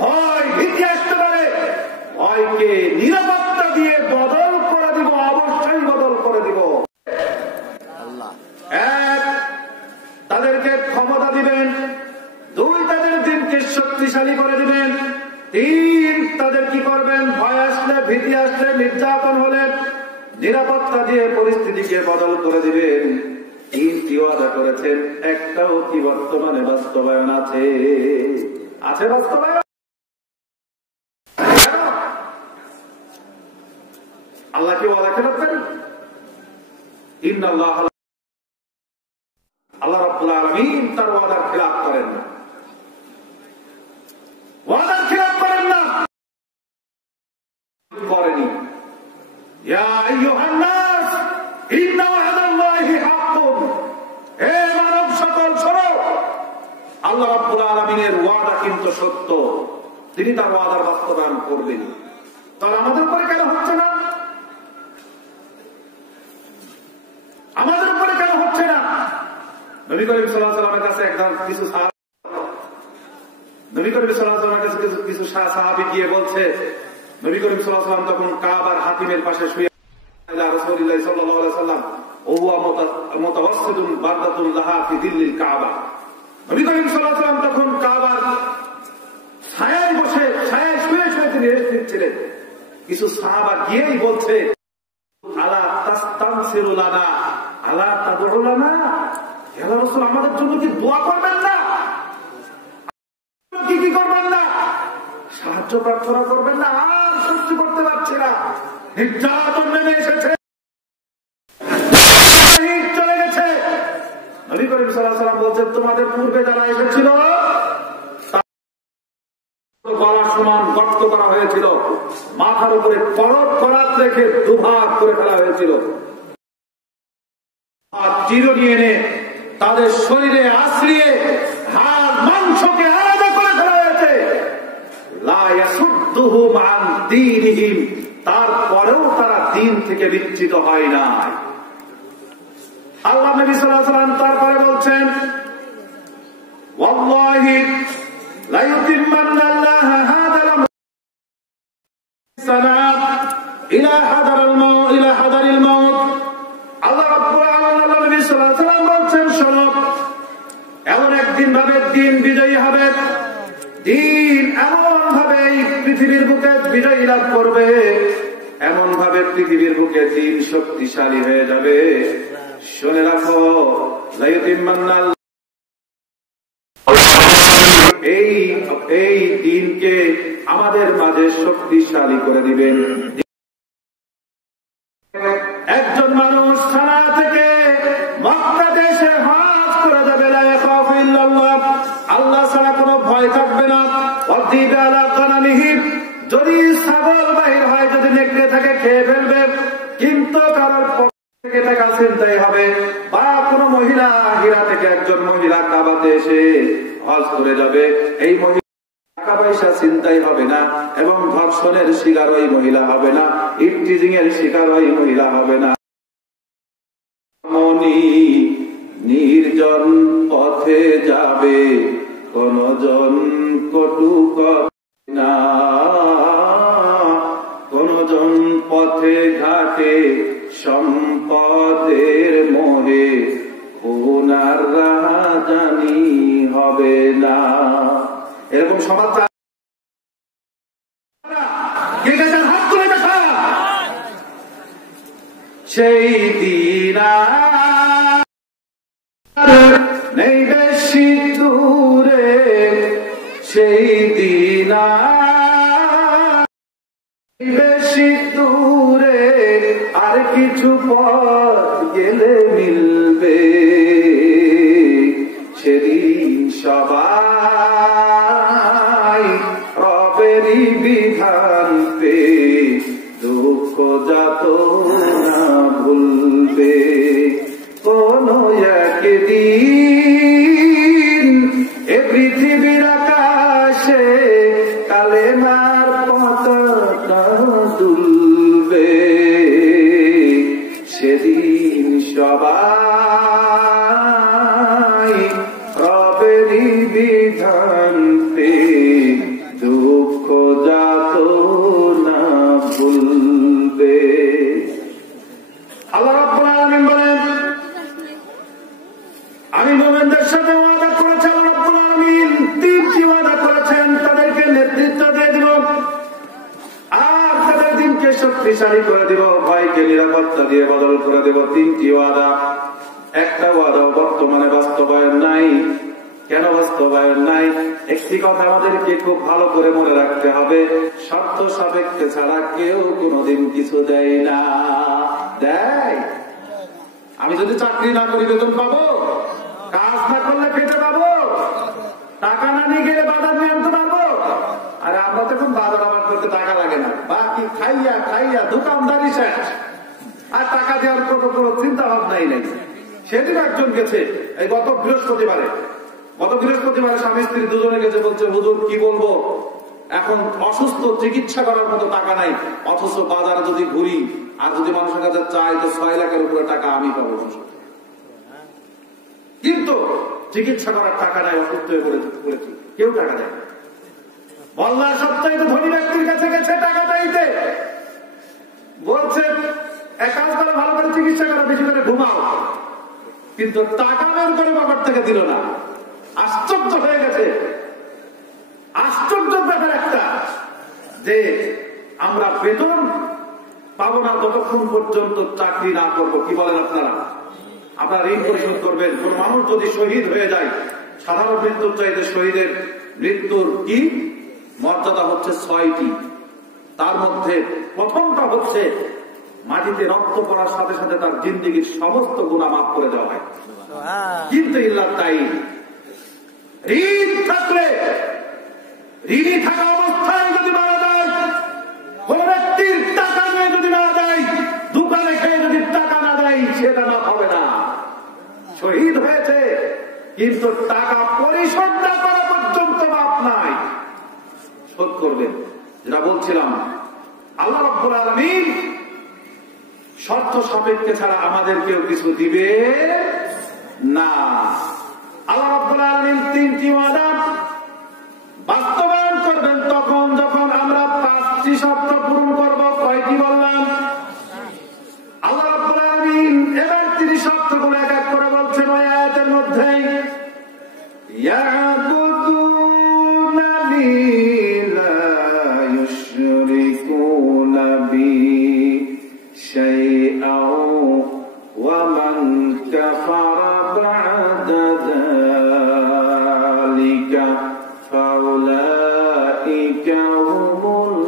ভয় ভীতি আসতে পারে, ভয়কে নিরাপত্তা দিয়ে বদল করে দিব, অবশ্যই বদল করে দিব। এক, তাদেরকে ক্ষমতা দিবেন। দুই, তাদের দিনকে শক্তিশালী করে দিবেন। তিন, তাদের কি করবেন? ভয় আসলে, ভীতি আসলে, নির্যাতন হলে নিরাপত্তা দিয়ে পরিস্থিতিকে বদল করে দিবেন। তিনটি ওয়াদা করেছেন, একটাও কি বর্তমানে বাস্তবায়ন আছে? আছে বাস্তবায়ন? আল্লাহ কি ওয়াদা খেলাপ করেন? ইন্নাল্লাহ, আল্লাহ রাব্বুল আলামিন তার ওয়াদার খেলাপ করেন না, ওয়াদার খেলাপ করেন না, করেনি। ইয়া আইয়ুহান নাস ইন্না ওয়াদাল্লাহি হাক্কুন। হে মানব সকল শোনো, আল্লাহ রাব্বুল আলামিনের ওয়াদা কিন্তু সত্য, তিনি তার ওয়াদার বাস্তবায়ন করবেন। তাহলে আমাদের উপরে কেন হচ্ছে না? আমাদের উপরে কেন হচ্ছে না? নবী করিম সাল্লাল্লাহু আলাইহি ওয়াসাল্লামের কাছে একদম কিছু নবী করিম সাল্লাল্লাহু আলাইহি ওয়াসাল্লামের কাছে কিছু সাহাবী গিয়ে বলছে, নবী করিম সাল্লাল্লাহু আলাইহি ওয়াসাল্লাম তখন কাবার হাতিমের পাশে শুয়ে ইলা রাসূলিল্লাহ সাল্লাল্লাহু আলাইহি ওয়াসাল্লাম ও হুয়া মুতাওয়াসসিদুন বারদাতুন লাহা ফি দিল্লিল কাবা। নবী করিম সাল্লাল্লাহু আলাইহি ওয়াসাল্লাম তখন কাবার ছায়ায় বসে, ছায়ায় শুয়ে শুয়ে তিনি রেস্ট নিচ্ছিলেন। কিছু সাহাবা গিয়েই বলছে আলা তাস্তানসিরু লানা আলা তাদউ লানা, ইয়া রাসূল আমাদের জন্য কি দোয়া করবেন না? কি করবেন না? সাহায্য প্রার্থনা করবেন না? আর সহ্য করতে পারছি না, নির্যাতন নেমে এসেছে, চলে গেছে। নবী করিম সাল্লাল্লাহু আলাইহি ওয়াসাল্লাম বলছেন তোমাদের পূর্বে যারা এসেছিল গলার সমান গর্ত করা হয়েছিল, মাথার উপরে করাত রেখে দুভাগ করে ফেলা হয়েছিল, আর চিরুনি এনে তাদের শরীরে আশ্রিয়ে হাড় মাংসকে আলাদা করে ফেলা হয়েছে। লা ইয়াসুদ্দুহুম আন দীনিহিম, তারপরেও তারা দিন থেকে বিচ্যুত হয় না। আল্লাহ নবী সাল্লাল্লাহু আলাইহি ওয়াসাল্লাম তারপরে বলছেন ওয়াল্লাহি লা ইউতিম্মান্নাল্লাহু হাদাল সানাত ইলা হাদারিল মাউত। আল্লাহ রাব্বুল আলামিন আল্লাহ নবী সাল্লাল্লাহু আলাইহি ওয়াসাল্লাম বলছেন শোনো, এমন একদিন ভাবে দিন বিজয়ী হবে, দিন এমন ভাবে এই পৃথিবীর বুকে বিজয়ী লাভ করবে, এমন ভাবে পৃথিবীর বুকে দিন শক্তিশালী হয়ে যাবে। শুনে রাখো, এই দিনকে আমাদের মাঝে শক্তিশালী করে দিবেন। একজন মানুষ সানা থেকে মক্কা দেশে হজ করে যাবে, লা ইয়াখাফু ইল্লাল্লাহ, আল্লাহ ছাড়া কোনো ভয় থাকবে না। ওয়াদিবা আলা কানামিহি, যদি ছাগল বাহির হয়, যদি নেকড়ে থাকে খেয়ে ফেলবে, কিন্তু কারোর থেকে টাকা ছিনতাই হবে। বা কোন মহিলা, হীরা থেকে একজন মহিলা কাবাতে এসে হজ করে যাবে, এই মহিলা টাকা পয়সা ছিনতাই হবে না, এবং ধর্ষণের শিকার ওই মহিলা হবে না, ইফটিজিং এর শিকার ওই মহিলা হবে না। নির্জন পথে যাবে, কোন জন কটু না, কোন জন পথে ঘাটে এরকম সমাজ কে গেছেন হাত তুলে দেখা। সেই দিন নেই বেশি দূরে, সেই দিন বেশি দূরে, আর কিছু পথ গেলে মিলবে। সেদিন সবাই রবেরই বিধান পে দুঃখ যাত না ভুলবে। কোন একদিন এ পৃথিবীর আকাশে কালেমার পতাকা দুলবে। সেদিন সবাই রবেরই বিধান পে দুঃখ যাত না ভুলবে। আল্লাহ রাব্বুল আলামিন বলেন, আমি মুমিনদের সাথে ওয়াদা করেছি, আল্লাহ রাব্বুল আলামিন তিনটি ওয়াদা করেছেন। তাদেরকে নেতৃত্ব দিয়ে দিব, আর তাদের দিনকে শক্তিশালী করে দিব, ভয়কে নিরাপত্তা দিয়ে বদল করে দেব। তিনটি ওয়াদা। একটা ওয়াদা বর্তমানে বাস্তবায়ন নাই। কেন বাস্তবায়ন নাই? একটি কথা আমাদেরকে খুব ভালো করে মনে রাখতে হবে, শর্ত সাপেক্ষে ছাড়া কেউ কোনোদিন কিছু দেয় না। দেয়? আমি যদি চাকরি না করি বেতন পাবো? কাজ না করলে খেতে পাবো? টাকা না নিয়ে গেলে বাজার নিয়ে আনতে পারবো? আরে আমরা তো এখন বাজার আবার করতে টাকা লাগে না, বাকি খাইয়া খাইয়া দোকানদারি শেষ, আর টাকা দেওয়ার কোনো চিন্তা ভাবনাই নেই। সেদিন একজন গেছে, এই গত বৃহস্পতিবারে স্বামী স্ত্রী দুজনে গেছে, বলছে হুজুর কি বলবো, এখন অসুস্থ, চিকিৎসা করার মতো টাকা নাই, অথচ বাজারে যদি ঘুরি আর যদি মানুষের কাছে চাই তো 6 লাখের উপরে টাকা আমি পাবো, কিন্তু চিকিৎসা করার টাকা নাই, অসুস্থ হয়ে পড়েছি, কেউ টাকা দেয়। বল্লার সপ্তাহে তো ধনী ব্যক্তির কাছে গেছে টাকা চাইতে, বলছে এক কাজ করে ভালো করে চিকিৎসা করা, বেশি করে ঘুমাও, কিন্তু টাকা বের করে বাবার থেকে দিল না। আশ্চর্য হয়ে গেছে। আশ্চর্য ব্যাপার একটা, যে আমরা বেতন পাবো না ততক্ষণ পর্যন্ত চাকরি না করবো। কি বলেন আপনারা? আপনারা ঋণ পরিশোধ করবেন। কোন মানুষ যদি শহীদ হয়ে যায়, সাধারণ মৃত্যুর চাইতে শহীদের মৃত্যুর কি মর্যাদা হচ্ছে 6টি। তার মধ্যে প্রথমটা হচ্ছে মাটিতে রক্ত পড়ার সাথে সাথে তার জিন্দেগির সমস্ত গুনাহ মাফ করে দেওয়া হয়। কিন্তু ইল্লাহ তাই ঋণ থাকলে, ঋণী থাকা অবস্থায় যদি মারা যায়, কোন ব্যক্তির টাকা নিয়ে যদি মারা যায়, দোকানে খেয়ে যদি টাকা না দেয়, সেটা না হবে না। শহীদ হয়েছে কিন্তু টাকা পরিশোধ না করা পর্যন্ত মাপ নাই, শোধ করবেন। যেটা বলছিলাম, আল্লাহ রাব্বুল আলামিন শর্ত সাপেক্ষে ছাড়া আমাদের কেউ কিছু দিবে না। আল্লাহ রাব্বুল আলামিন 3টি ওয়াদা বাস্তবায়ন করবেন তখন যখন আমরা 5টি শর্ত পূরণ করব। কয়টি বললাম? আল্লাহ রাব্বুল আলামিন এবার 3 শর্তগুলো এক এক করে বলছেন ওই আয়াতের মধ্যে। ইয়াবুদুনানি লা ইউশরিকুনা বি শাইআও ওয়া মান কাফারা বা'দা যালিকা ফাউলাইকা হুমুল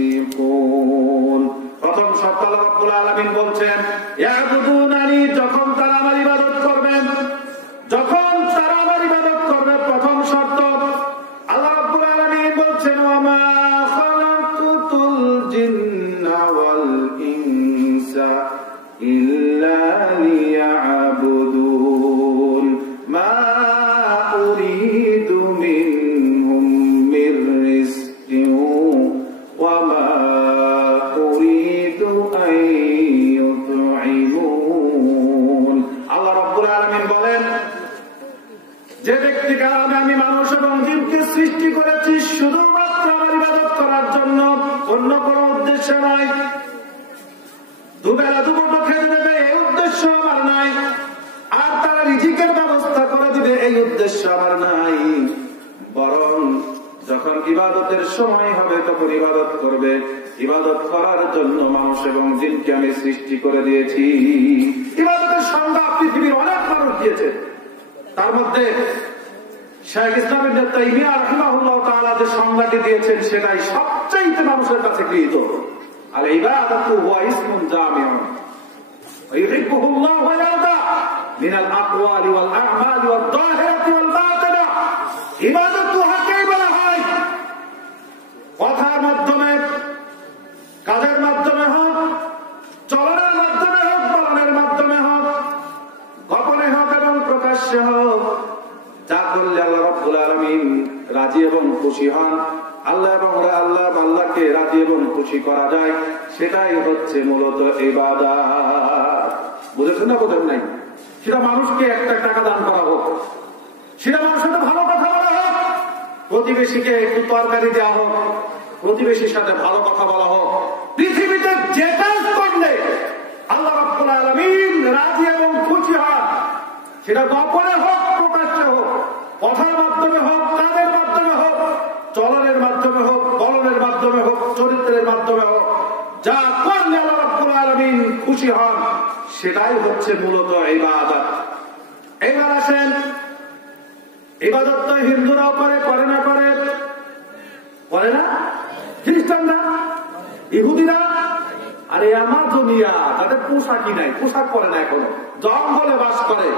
ফাসিকুন। প্রথম শর্ত আল্লাহ রাব্বুল আলামিন বলছেন ইয়াবুদুনানি, যখন তারা আমার ইবাদত করবেন, যখন তারা আমার ইবাদত করবে, প্রথম শর্ত আল্লাহ রাব্বুল আলামিন বলছেন ওয়া মা খালাকতুল জিন্না ওয়াল ইনসা ইল্লা লিয়াবুদুন মা উরিদু মিনহুম মির রিজকিন ওয়া মা উরিদু আন ইউতঈমুন। আল্লাহ রাব্বুল আলামিন বলেন, যে ব্যক্তিকে আমি মানুষ এবং জীবকে সৃষ্টি করেছি শুধুমাত্র আমার ইবাদত করার জন্য, অন্য কোনো উদ্দেশ্য নাই, দুবেলা দুপুর খেতে দেবে এই উদ্দেশ্য আমার নাই, আর তারা রিজিকের ব্যবস্থা করে দিবে এই উদ্দেশ্য আমার নাই, যখন ইবাদতের সময় হবে তখন ইবাদত করবে। ইবাদত করার জন্য মানুষ এবং জিনকে আমি সৃষ্টি করে দিয়েছি। ইবাদতের সংজ্ঞা পৃথিবীর অনেক মানুষ দিয়েছে, তার মধ্যে শাইখ ইসলাম ইবনে তাইমিয়া রাহিমাহুল্লাহ তাআলা যে সংজ্ঞাটি দিয়েছেন সেটাই সবচেয়ে মানুষের কাছে গৃহীত। আল ইবাদাতু হুয়া ইসমুন জামিউন ওয়া ইউহিব্বুহুল্লাহু ওয়া ইয়ারদা মিনাল আকওয়ালি ওয়াল আ'মালি ওয়াদ যাহিরাতি ওয়াল বাতিনা। ইবাদত কাকে বলা হয়? কথার মাধ্যমে, কাজের মাধ্যমে হোক, চলনের মাধ্যমে হোক, বলনের মাধ্যমে হোক, গোপনে হোক এবং প্রকাশ্যে হোক, যা করলে আল্লাহ রাব্বুল আলামিন রাজি এবং খুশি হন, আল্লাহ এবং আল্লাহকে রাজি এবং খুশি করা যায়, সেটাই হচ্ছে মূলত ইবাদত। বুঝেছেন না? বোঝেন নাই? সেটা মানুষকে একটা টাকা দান করা হোক, সেটা মানুষের সাথে ভালো কথা বলা হোক, প্রতিবেশীকে একটু তরকারি দেওয়া হোক, প্রতিবেশীর সাথে ভালো কথা বলা হোক, পৃথিবীতে যেটা করলে আল্লাহ রাব্বুল আলামিন রাজি এবং খুশি হন, সেটা গোপনে হোক, প্রকাশ্যে হোক, কথার মাধ্যমে হোক, কাজের মাধ্যমে হোক, চলনের মাধ্যমে হোক, বলনের মাধ্যমে হোক, চরিত্রের মাধ্যমে হোক, যা করলে আল্লাহ রাব্বুল আলামিন খুশি হন, সেটাই হচ্ছে মূলত ইবাদত। এবার আসেন, ইবাদত তো হিন্দুরাও করে, করে না? করে না? খ্রিস্টানরা, ইহুদিরা, আরে আমার দুনিয়া তাদের পোশাকই নাই, পোশাক পরে না, এখনো জঙ্গলে বাস করে,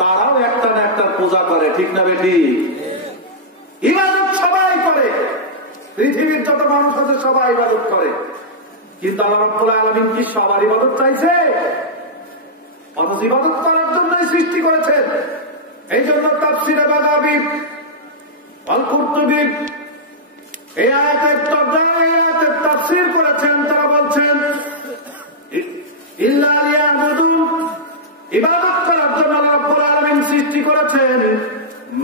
তারাও একটা না একটা পূজা করে, ঠিক না বেটি? ইবাদত সবাই করে, পৃথিবীর যত মানুষ আছে সবাই ইবাদত করে, কিন্তু আল্লাহ রাব্বুল আলামিন কি সবার ইবাদত চাইছে? অথচ ইবাদত করার জন্যই সৃষ্টি করেছেন। এই জন্য তাফসীরে বাগাবী, আল কুরতুবী এই আয়াতের তরজমা, এই আয়াতের তাফসীর করেছেন। তারা বলছেন ইল্লা লিয়াবুদুন, ইবাদত করার জন্য আল্লাহ রাব্বুল আলামিন সৃষ্টি করেছেন।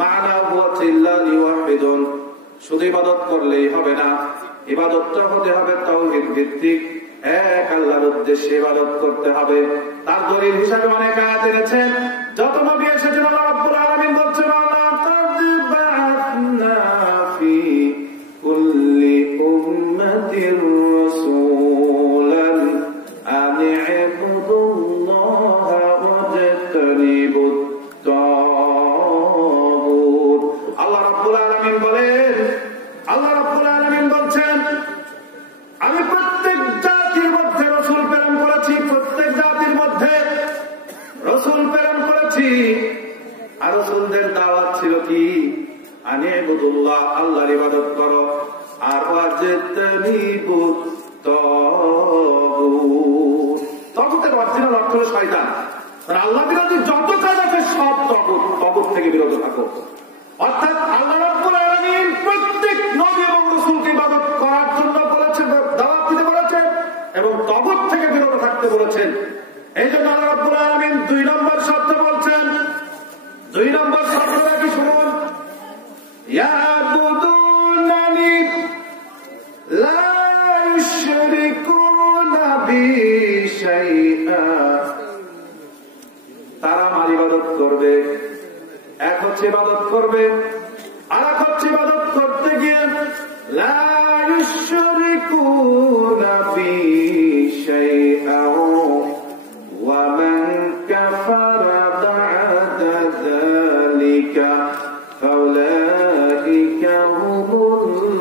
মানা হুয়া ইল্লা লিওয়াহিদুন, শুধু ইবাদত করলেই হবে না, ইবাদতটা হতে হবে তাওহীদ ভিত্তিক, এক আল্লাহর উদ্দেশ্যে ইবাদত করতে হবে। তার দলিল হিসাবে অনেক আয়াত এনেছেন। যত নবী এসেছেন আল্লাহ রাব্বুল আলামিন বলছেন লাকাদ বা'আথনা ফি কুল্লি উম্মাতির রাসূলান আন ই'বুদুল্লাহা ওয়াজতানিবুত তাগুত। আল্লাহ রাব্বুল আলামিন বলেন, আল্লাহ রাব্বুল আলামিন বলছেন, আমি প্রত্যেক জাতির মধ্যে রাসূল প্রেরণ করেছি, প্রত্যেক জাতির মধ্যে রাসূল প্রেরণ করেছি। আর রাসূলদের দাওয়াত ছিল কি? আনে ইবাদুল্লাহ, আল্লাহর ইবাদত করো, আর ওয়াজতানিবুত তাগুত। তাগুতের অরিজিনাল অর্থ হলো শয়তান। আর আল্লাহ বিরোধী যত কাজ আছে সব তাগুত, তাগুত থেকে বিরত থাকো। অর্থাৎ আল্লাহ রাব্বুল আলামিন প্রত্যেক নবী এবং রাসূলকে ইবাদত করার জন্য বলেছেন, দাওয়াত দিতে বলেছেন এবং তাগুত থেকে বিরত থাকতে বলেছেন। এই জন্য আল্লাহ রাব্বুল আলামিন 2 নম্বর শব্দ বলছেন। 2 নম্বর শব্দটা কি শুনুন, ইয়াবুদুনানি লা ইউশরিকুনা বি শাইআ। তারা আমার ইবাদত করবে, এক হচ্ছে ইবাদত করবে, আর এক হচ্ছে ইবাদত করতে গিয়ে লা ইউশরিকুনা বি শাইআ ওয়া মান কাফারা বা'দা যালিকা ফাউলাইকা হুমুল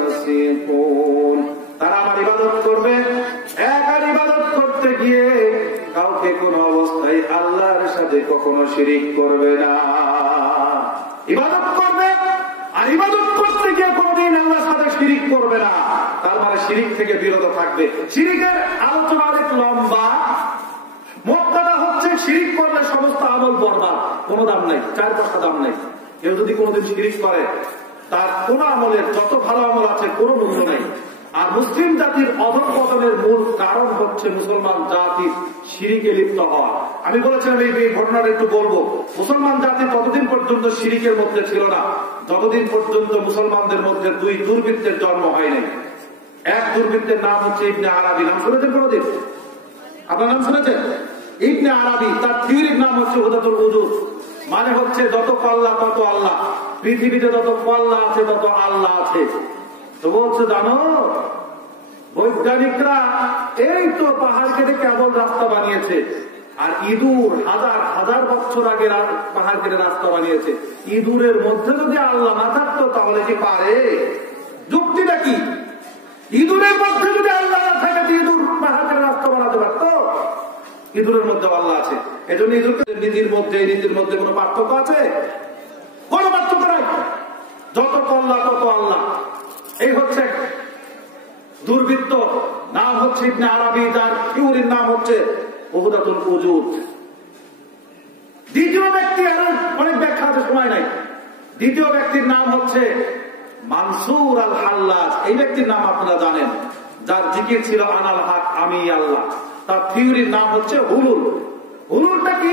ফাসিকুন। তারা আমার ইবাদত করবে, এক আর ইবাদত করতে গিয়ে কাউকে কোন অবস্থায় আল্লাহর সাথে কখনো শিরিক করবে না। ইবাদত করবে আর ইবাদত করতে গিয়ে কোনদিন আল্লাহর সাথে শিরিক করবে না, তার মানে শিরিক থেকে বিরত থাকবে। শিরিকের আলোচনা অনেক লম্বা। মোট কথা হচ্ছে শিরিক করলে সমস্ত আমল বরবাদ, কোনো দাম নাই, 4 পয়সা দাম নাই। কেউ যদি কোনোদিন শিরিক করে তার কোন আমলের, যত ভালো আমল আছে, কোনো মূল্য নাই। আর মুসলিম জাতির অধঃপতনের মূল কারণ হচ্ছে মুসলমান জাতির শিরিকে লিপ্ত হওয়া। আমি বলেছিলাম এই ঘটনাটা একটু বলবো। মুসলমান জাতি ততদিন পর্যন্ত শিরিকের মধ্যে ছিল না যতদিন পর্যন্ত মুসলমানদের মধ্যে 2 দুর্বৃত্তের জন্ম হয়নি। এক দুর্বৃত্তের নাম হচ্ছে ইবনে আরাবী। নাম শুনেছেন কোনদিন? আপনার নাম শুনেছেন? ইবনে আরাবী, তার থিওরির নাম হচ্ছে হুদাতুল উজুদ, মানে হচ্ছে যত পাল্লা তত আল্লাহ। পৃথিবীতে যত কল্লা আছে তত আল্লাহ আছে। তো বলছে জানো, বৈজ্ঞানিকরা এই তো পাহাড় কেটে কেবল রাস্তা বানিয়েছে, আর ইঁদুর হাজার হাজার বছর আগে পাহাড় কেটে রাস্তা বানিয়েছে। ইঁদুরের মধ্যে যদি আল্লাহ না থাকতো তাহলে কি পারে? যুক্তিটা কি? ইঁদুরের মধ্যে যদি আল্লাহ না থাকে ইঁদুর পাহাড় কেটে রাস্তা বানাতে পারতো? ইঁদুরের মধ্যে আল্লাহ আছে। এজন্য ইঁদুরকে নীতির মধ্যে কোনো পার্থক্য আছে? কোনো পার্থক্য নাই। যত কল্লা তত আল্লাহ। এই হচ্ছে দুর্বৃত্ত, নাম হচ্ছে ইবনে আরবি, যার থিওরির নাম হচ্ছে ওহদাতুল উজুদ। দ্বিতীয় ব্যক্তি, আরো অনেক ব্যাখ্যা আছে, সময় নাই। দ্বিতীয় ব্যক্তির নাম হচ্ছে মানসুর আল হাল্লাজ। এই ব্যক্তির নাম আপনারা জানেন, যার জিকির ছিল আনাল হক, আমি আল্লাহ। তার থিওরির নাম হচ্ছে হুলুল। হুলুলটা কি?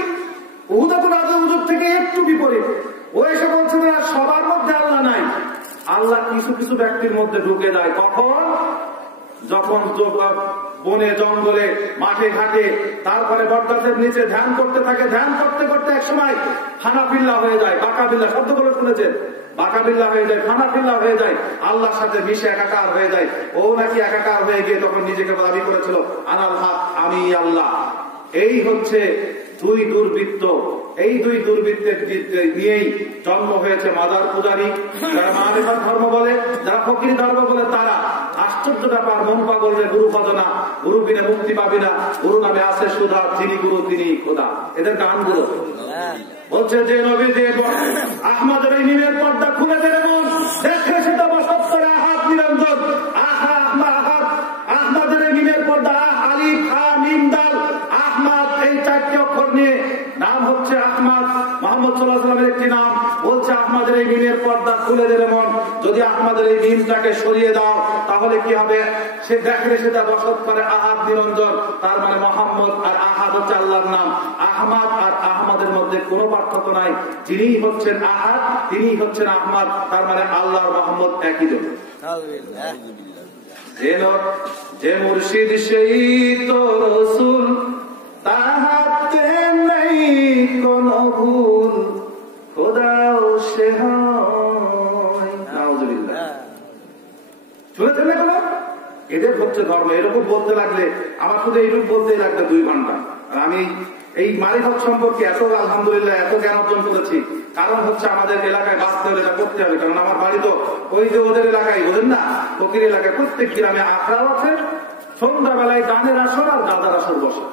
ওহদাতুল উজুদ থেকে একটু বিপরীত। ও এসে বলছে না সবার মধ্যে আল্লাহ নাই, আল্লাহ কিছু কিছু ব্যক্তির মধ্যে ঢুকে যায়। কখন? যখন বনে জঙ্গলে মাঠে ঘাটে, তারপরে বটগাছের নিচে ধ্যান করতে থাকে। ধ্যান করতে করতে এক সময় খানাফিল্লা হয়ে যায়। বাকাবিল্লা শব্দ করে শুনেছেন? বাকাবিল্লা হয়ে যায়, খানাফিল্লা হয়ে যায়, আল্লাহর সাথে মিশে একাকার হয়ে যায়। ও নাকি একাকার হয়ে গিয়ে তখন নিজেকে দাবি করেছিল আনাল হক, আমি আল্লাহ। এই হচ্ছে দুই দুর্বৃত্ত। এই দুই দুর্বৃত্তের নিয়েই জন্ম হয়েছে মাদার পূজারী, যারা মারিফাত ধর্ম বলে, যারা ফকির ধর্ম বলে। তারা আশ্চর্য ব্যাপার, মন পাগল রে গুরু ভজনা, গুরু বিনে মুক্তি পাবি না, গুরু নামে আছে সুধা, যিনি গুরু তিনি খোদা। এদের গানগুলো বলছে যে নবী যে আহমদের এই নিমের পর্দা খুলে দেবে মন, দেখে সেটা বসত করে আহাত নিরঞ্জন, আহা আহমাদ, আহমদের এই নিমের পর্দা, আলিফ হা মিম দাল, আহমদ এই চারটি অক্ষর নিয়ে নাম হচ্ছে আহমদ, মুহাম্মদ সাল্লাল্লাহু আলাইহি ওয়াসাল্লামের একটি নাম। বলছে আহমদের এই মিমের পর্দা খুলে দেবে মন, যদি আহমদের এই মিমটাকে সরিয়ে দাও তাহলে কি হবে? সে দেখলে সেটা বসত করে আহাদ নিরঞ্জন। তার মানে মোহাম্মদ আর আহাদ হচ্ছে আল্লাহর নাম। আহমদ আর আহমদের মধ্যে কোনো পার্থক্য নাই। যিনি হচ্ছেন আহাদ তিনি হচ্ছেন আহমদ। তার মানে আল্লাহ আর মোহাম্মদ একই জন। যে মুর্শিদ সেই তো রসুল, তাহাতে নেই কোন ভুল, খোদাও সে হয়। নাউজুবিল্লাহ। শুনেছেন না? এদের হচ্ছে ধর্ম। এরকম বলতে লাগলে আমার শুধু এইরূপ বলতেই লাগবে 2 ঘন্টা। আর আমি এই মারিফত সম্পর্কে এত আলহামদুলিল্লাহ এত জ্ঞান অর্জন করেছি, কারণ হচ্ছে আমাদের এলাকায় বাঁচতে হলে এটা করতে হবে। কারণ আমার বাড়ি তো ওই যে ওদের এলাকায়, ওদের না ফকির এলাকায় প্রত্যেক গ্রামে আখড়াও আছে, সন্ধ্যাবেলায় গানের আসর আর গাদার আসর বসে।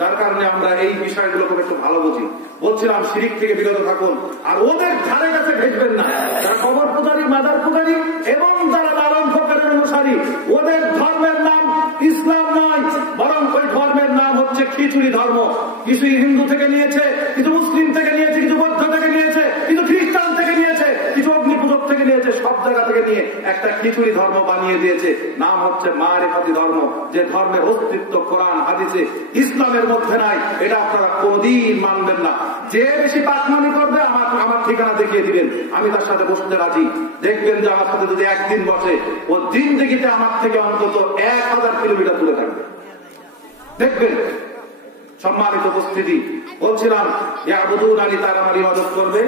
যার কারণে আমরা এই বিষয়গুলো খুব একটু ভালো বুঝি। বলছিলাম শিরিক থেকে বিরত থাকুন, আর ওদের ধারে কাছে ঘেসবেন না। যারা কবর পূজারী, মাদার পূজারী এবং যারা লালন ফকিরের অনুসারী, ওদের ধর্মের নাম ইসলাম নয়, বরং ওই ধর্মের নাম হচ্ছে খিচুড়ি ধর্ম। কিছু হিন্দু থেকে নিয়েছে, কিছু মুসলিম থেকে নিয়েছে, কিছু বৌদ্ধ থেকে নিয়েছে, কিছু খ্রিস্টান থেকে নিয়েছে, কিছু অগ্নি পূজক থেকে নিয়েছে। সব জায়গা থেকে নিয়ে একটা খিচুড়ি ধর্ম বানিয়ে দিয়েছে। নাম হচ্ছে মারিফাতি ধর্ম, যে ধর্মের অস্তিত্ব কোরআন হাদিসে ইসলামের মধ্যে নাই। এটা আপনারা কোনদিন মানবেন না। যে বেশি পাকমানি করবে আমার ঠিকানা দেখিয়ে দিবেন, আমি তার সাথে বসতে রাজি। দেখবেন যে আমার সাথে যদি একদিন বসে, ও জিন্দেগিতে আমার থেকে অন্তত 1000 কিলোমিটার দূরে থাকবে। দেখবেন। সম্মানিত উপস্থিতি, বলছিলাম ইয়াবুদুনানি, তারা আমার ইবাদত করবে,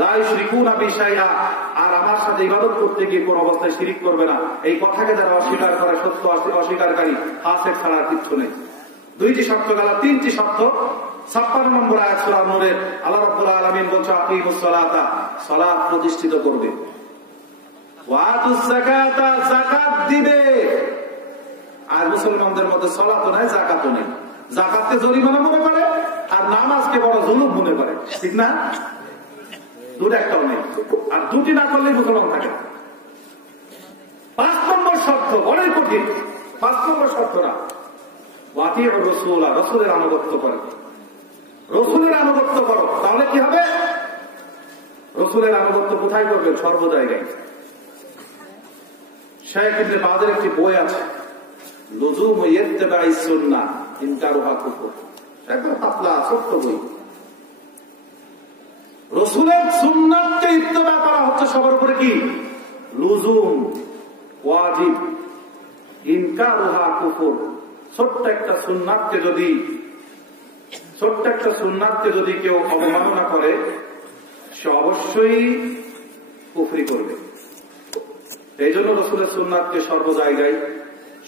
লা ইউশরিকুনা বি শাইআ, আর আমার সাথে ইবাদত করতে গিয়ে কোন অবস্থায় শিরিক করবে না। এই কথাকে যারা অস্বীকার করে, সত্য অস্বীকারী ফাসিক ছাড়া কিচ্ছু নেই। 2টি শর্ত গেল, 3টি শর্ত। 56 নম্বর আয়াত সূরা নূরের আল্লাহ রাব্বুল আলামিন বলছে আকিমুস সালাতা, সালাত প্রতিষ্ঠিত করবে, ওয়া আতুস যাকাতা, যাকাত দিবে। আর মুসলমানদের মধ্যে সালাতও নাই, যাকাতও নেই। যাকাতকে জরিমানা মনে করে আর নামাজকে বড় জুলুম মনে করে, ঠিক না? দুটো একটাও নেই। আর 2টি না করলে মুসলমান থাকে। 5 নম্বর শর্ত বড়ই কঠিন। 5 নম্বর শর্তটা ওয়াতিউর রাসূল, রাসূলের আনুগত্য করে। রাসূলের আনুগত্য করো, তাহলে কি হবে? রাসূলের আনুগত্য কোথায় করবে? সর্ব জায়গায়। শাইখ ইবনে বাজের একটি বই আছে, লুজুম ইত্তিবা'ইস সুন্নাহ ইনকারুহা কুফর। একদম পাতলা ছোট্ট বই। রাসূলের সুন্নাতকে ইত্তিবা করা হচ্ছে সবার উপরে কি? লুজুম, ওয়াজিব। ইনকারুহা কুফর। ছোট্ট একটা সুন্নাতকে যদি কেউ অবমাননা করে, সে অবশ্যই কুফরি করবে। এই জন্য রাসূলের সুন্নাতকে সর্ব জায়গায়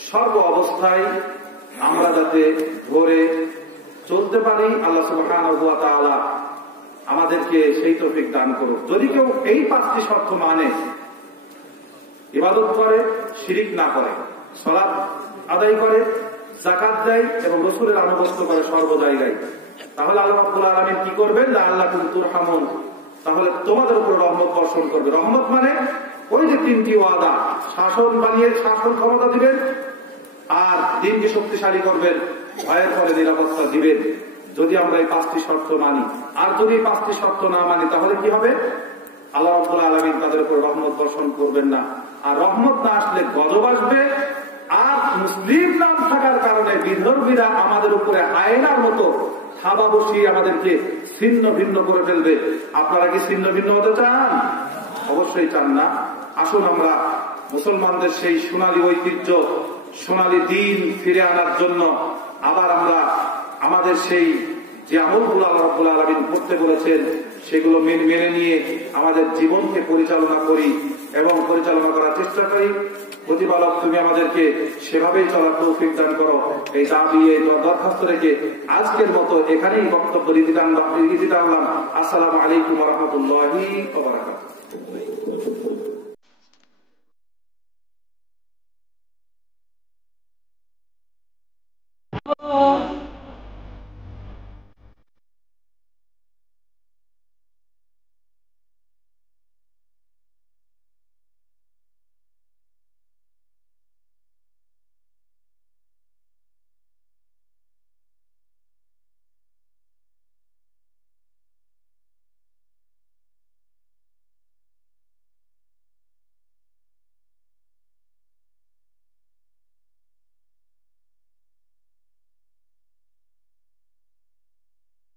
সর্ব অবস্থায় আমরা যাতে ধরে চলতে পারি, আল্লাহ সুবহানাহু ওয়া তাআলা আমাদেরকে সেই তৌফিক দান করুক। যদি কেউ এই 5টি শর্ত মানে, ইবাদত করে, শিরিক না করে, সালাত আদায় করে, যাকাত দেয় এবং রাসূলের আনুগত্য করে সর্ব জায়গায়, তাহলে আল্লাহ রাব্বুল আলামিন কি করবেন? লাআল্লাকুম তুরহামুন, তাহলে তোমাদের উপর রহমত বর্ষণ করবে। রহমত মানে ওই যে 3টি ওয়াদা, শাসন বানিয়ে শাসন ক্ষমতা দিবেন, আর দিনকে শক্তিশালী করবেন, ভয়ের ফলে নিরাপত্তা দিবেন, যদি আমরা এই 5টি শর্ত মানি। আর যদি এই 5টি শর্ত না মানি তাহলে কি হবে? আল্লাহ রাব্বুল আলামিন তাদের উপর রহমত বর্ষণ করবেন না, আর রহমত না আসলে গজব আসবে। আর মুসলিম নাম থাকার কারণে বিধর্মীরা আমাদের উপরে আয়নার মতো থাবা বসিয়ে আমাদেরকে ছিন্ন ভিন্ন করে ফেলবে। আপনারা কি ছিন্ন ভিন্ন হতে চান? অবশ্যই চান না। আসুন আমরা মুসলমানদের সেই সোনালী ঐতিহ্য, সোনালী দিন ফিরে আনার জন্য আবার আমরা আমাদের সেই যে আমলগুলো আল্লাহ রাব্বুল আলামিন করতে বলেছেন সেগুলো মেনে নিয়ে আমাদের জীবনকে পরিচালনা করি এবং পরিচালনা করার চেষ্টা করি। প্রতিপালক তুমি আমাদেরকে সেভাবেই চলার তৌফিক দান করো, এই দাবি এই দরখাস্ত রেখে আজকের মতো এখানেই বক্তব্য দিতে টানলাম। আসসালামু আলাইকুম ওয়া রাহমাতুল্লাহি ওয়া বারাকাতুহু।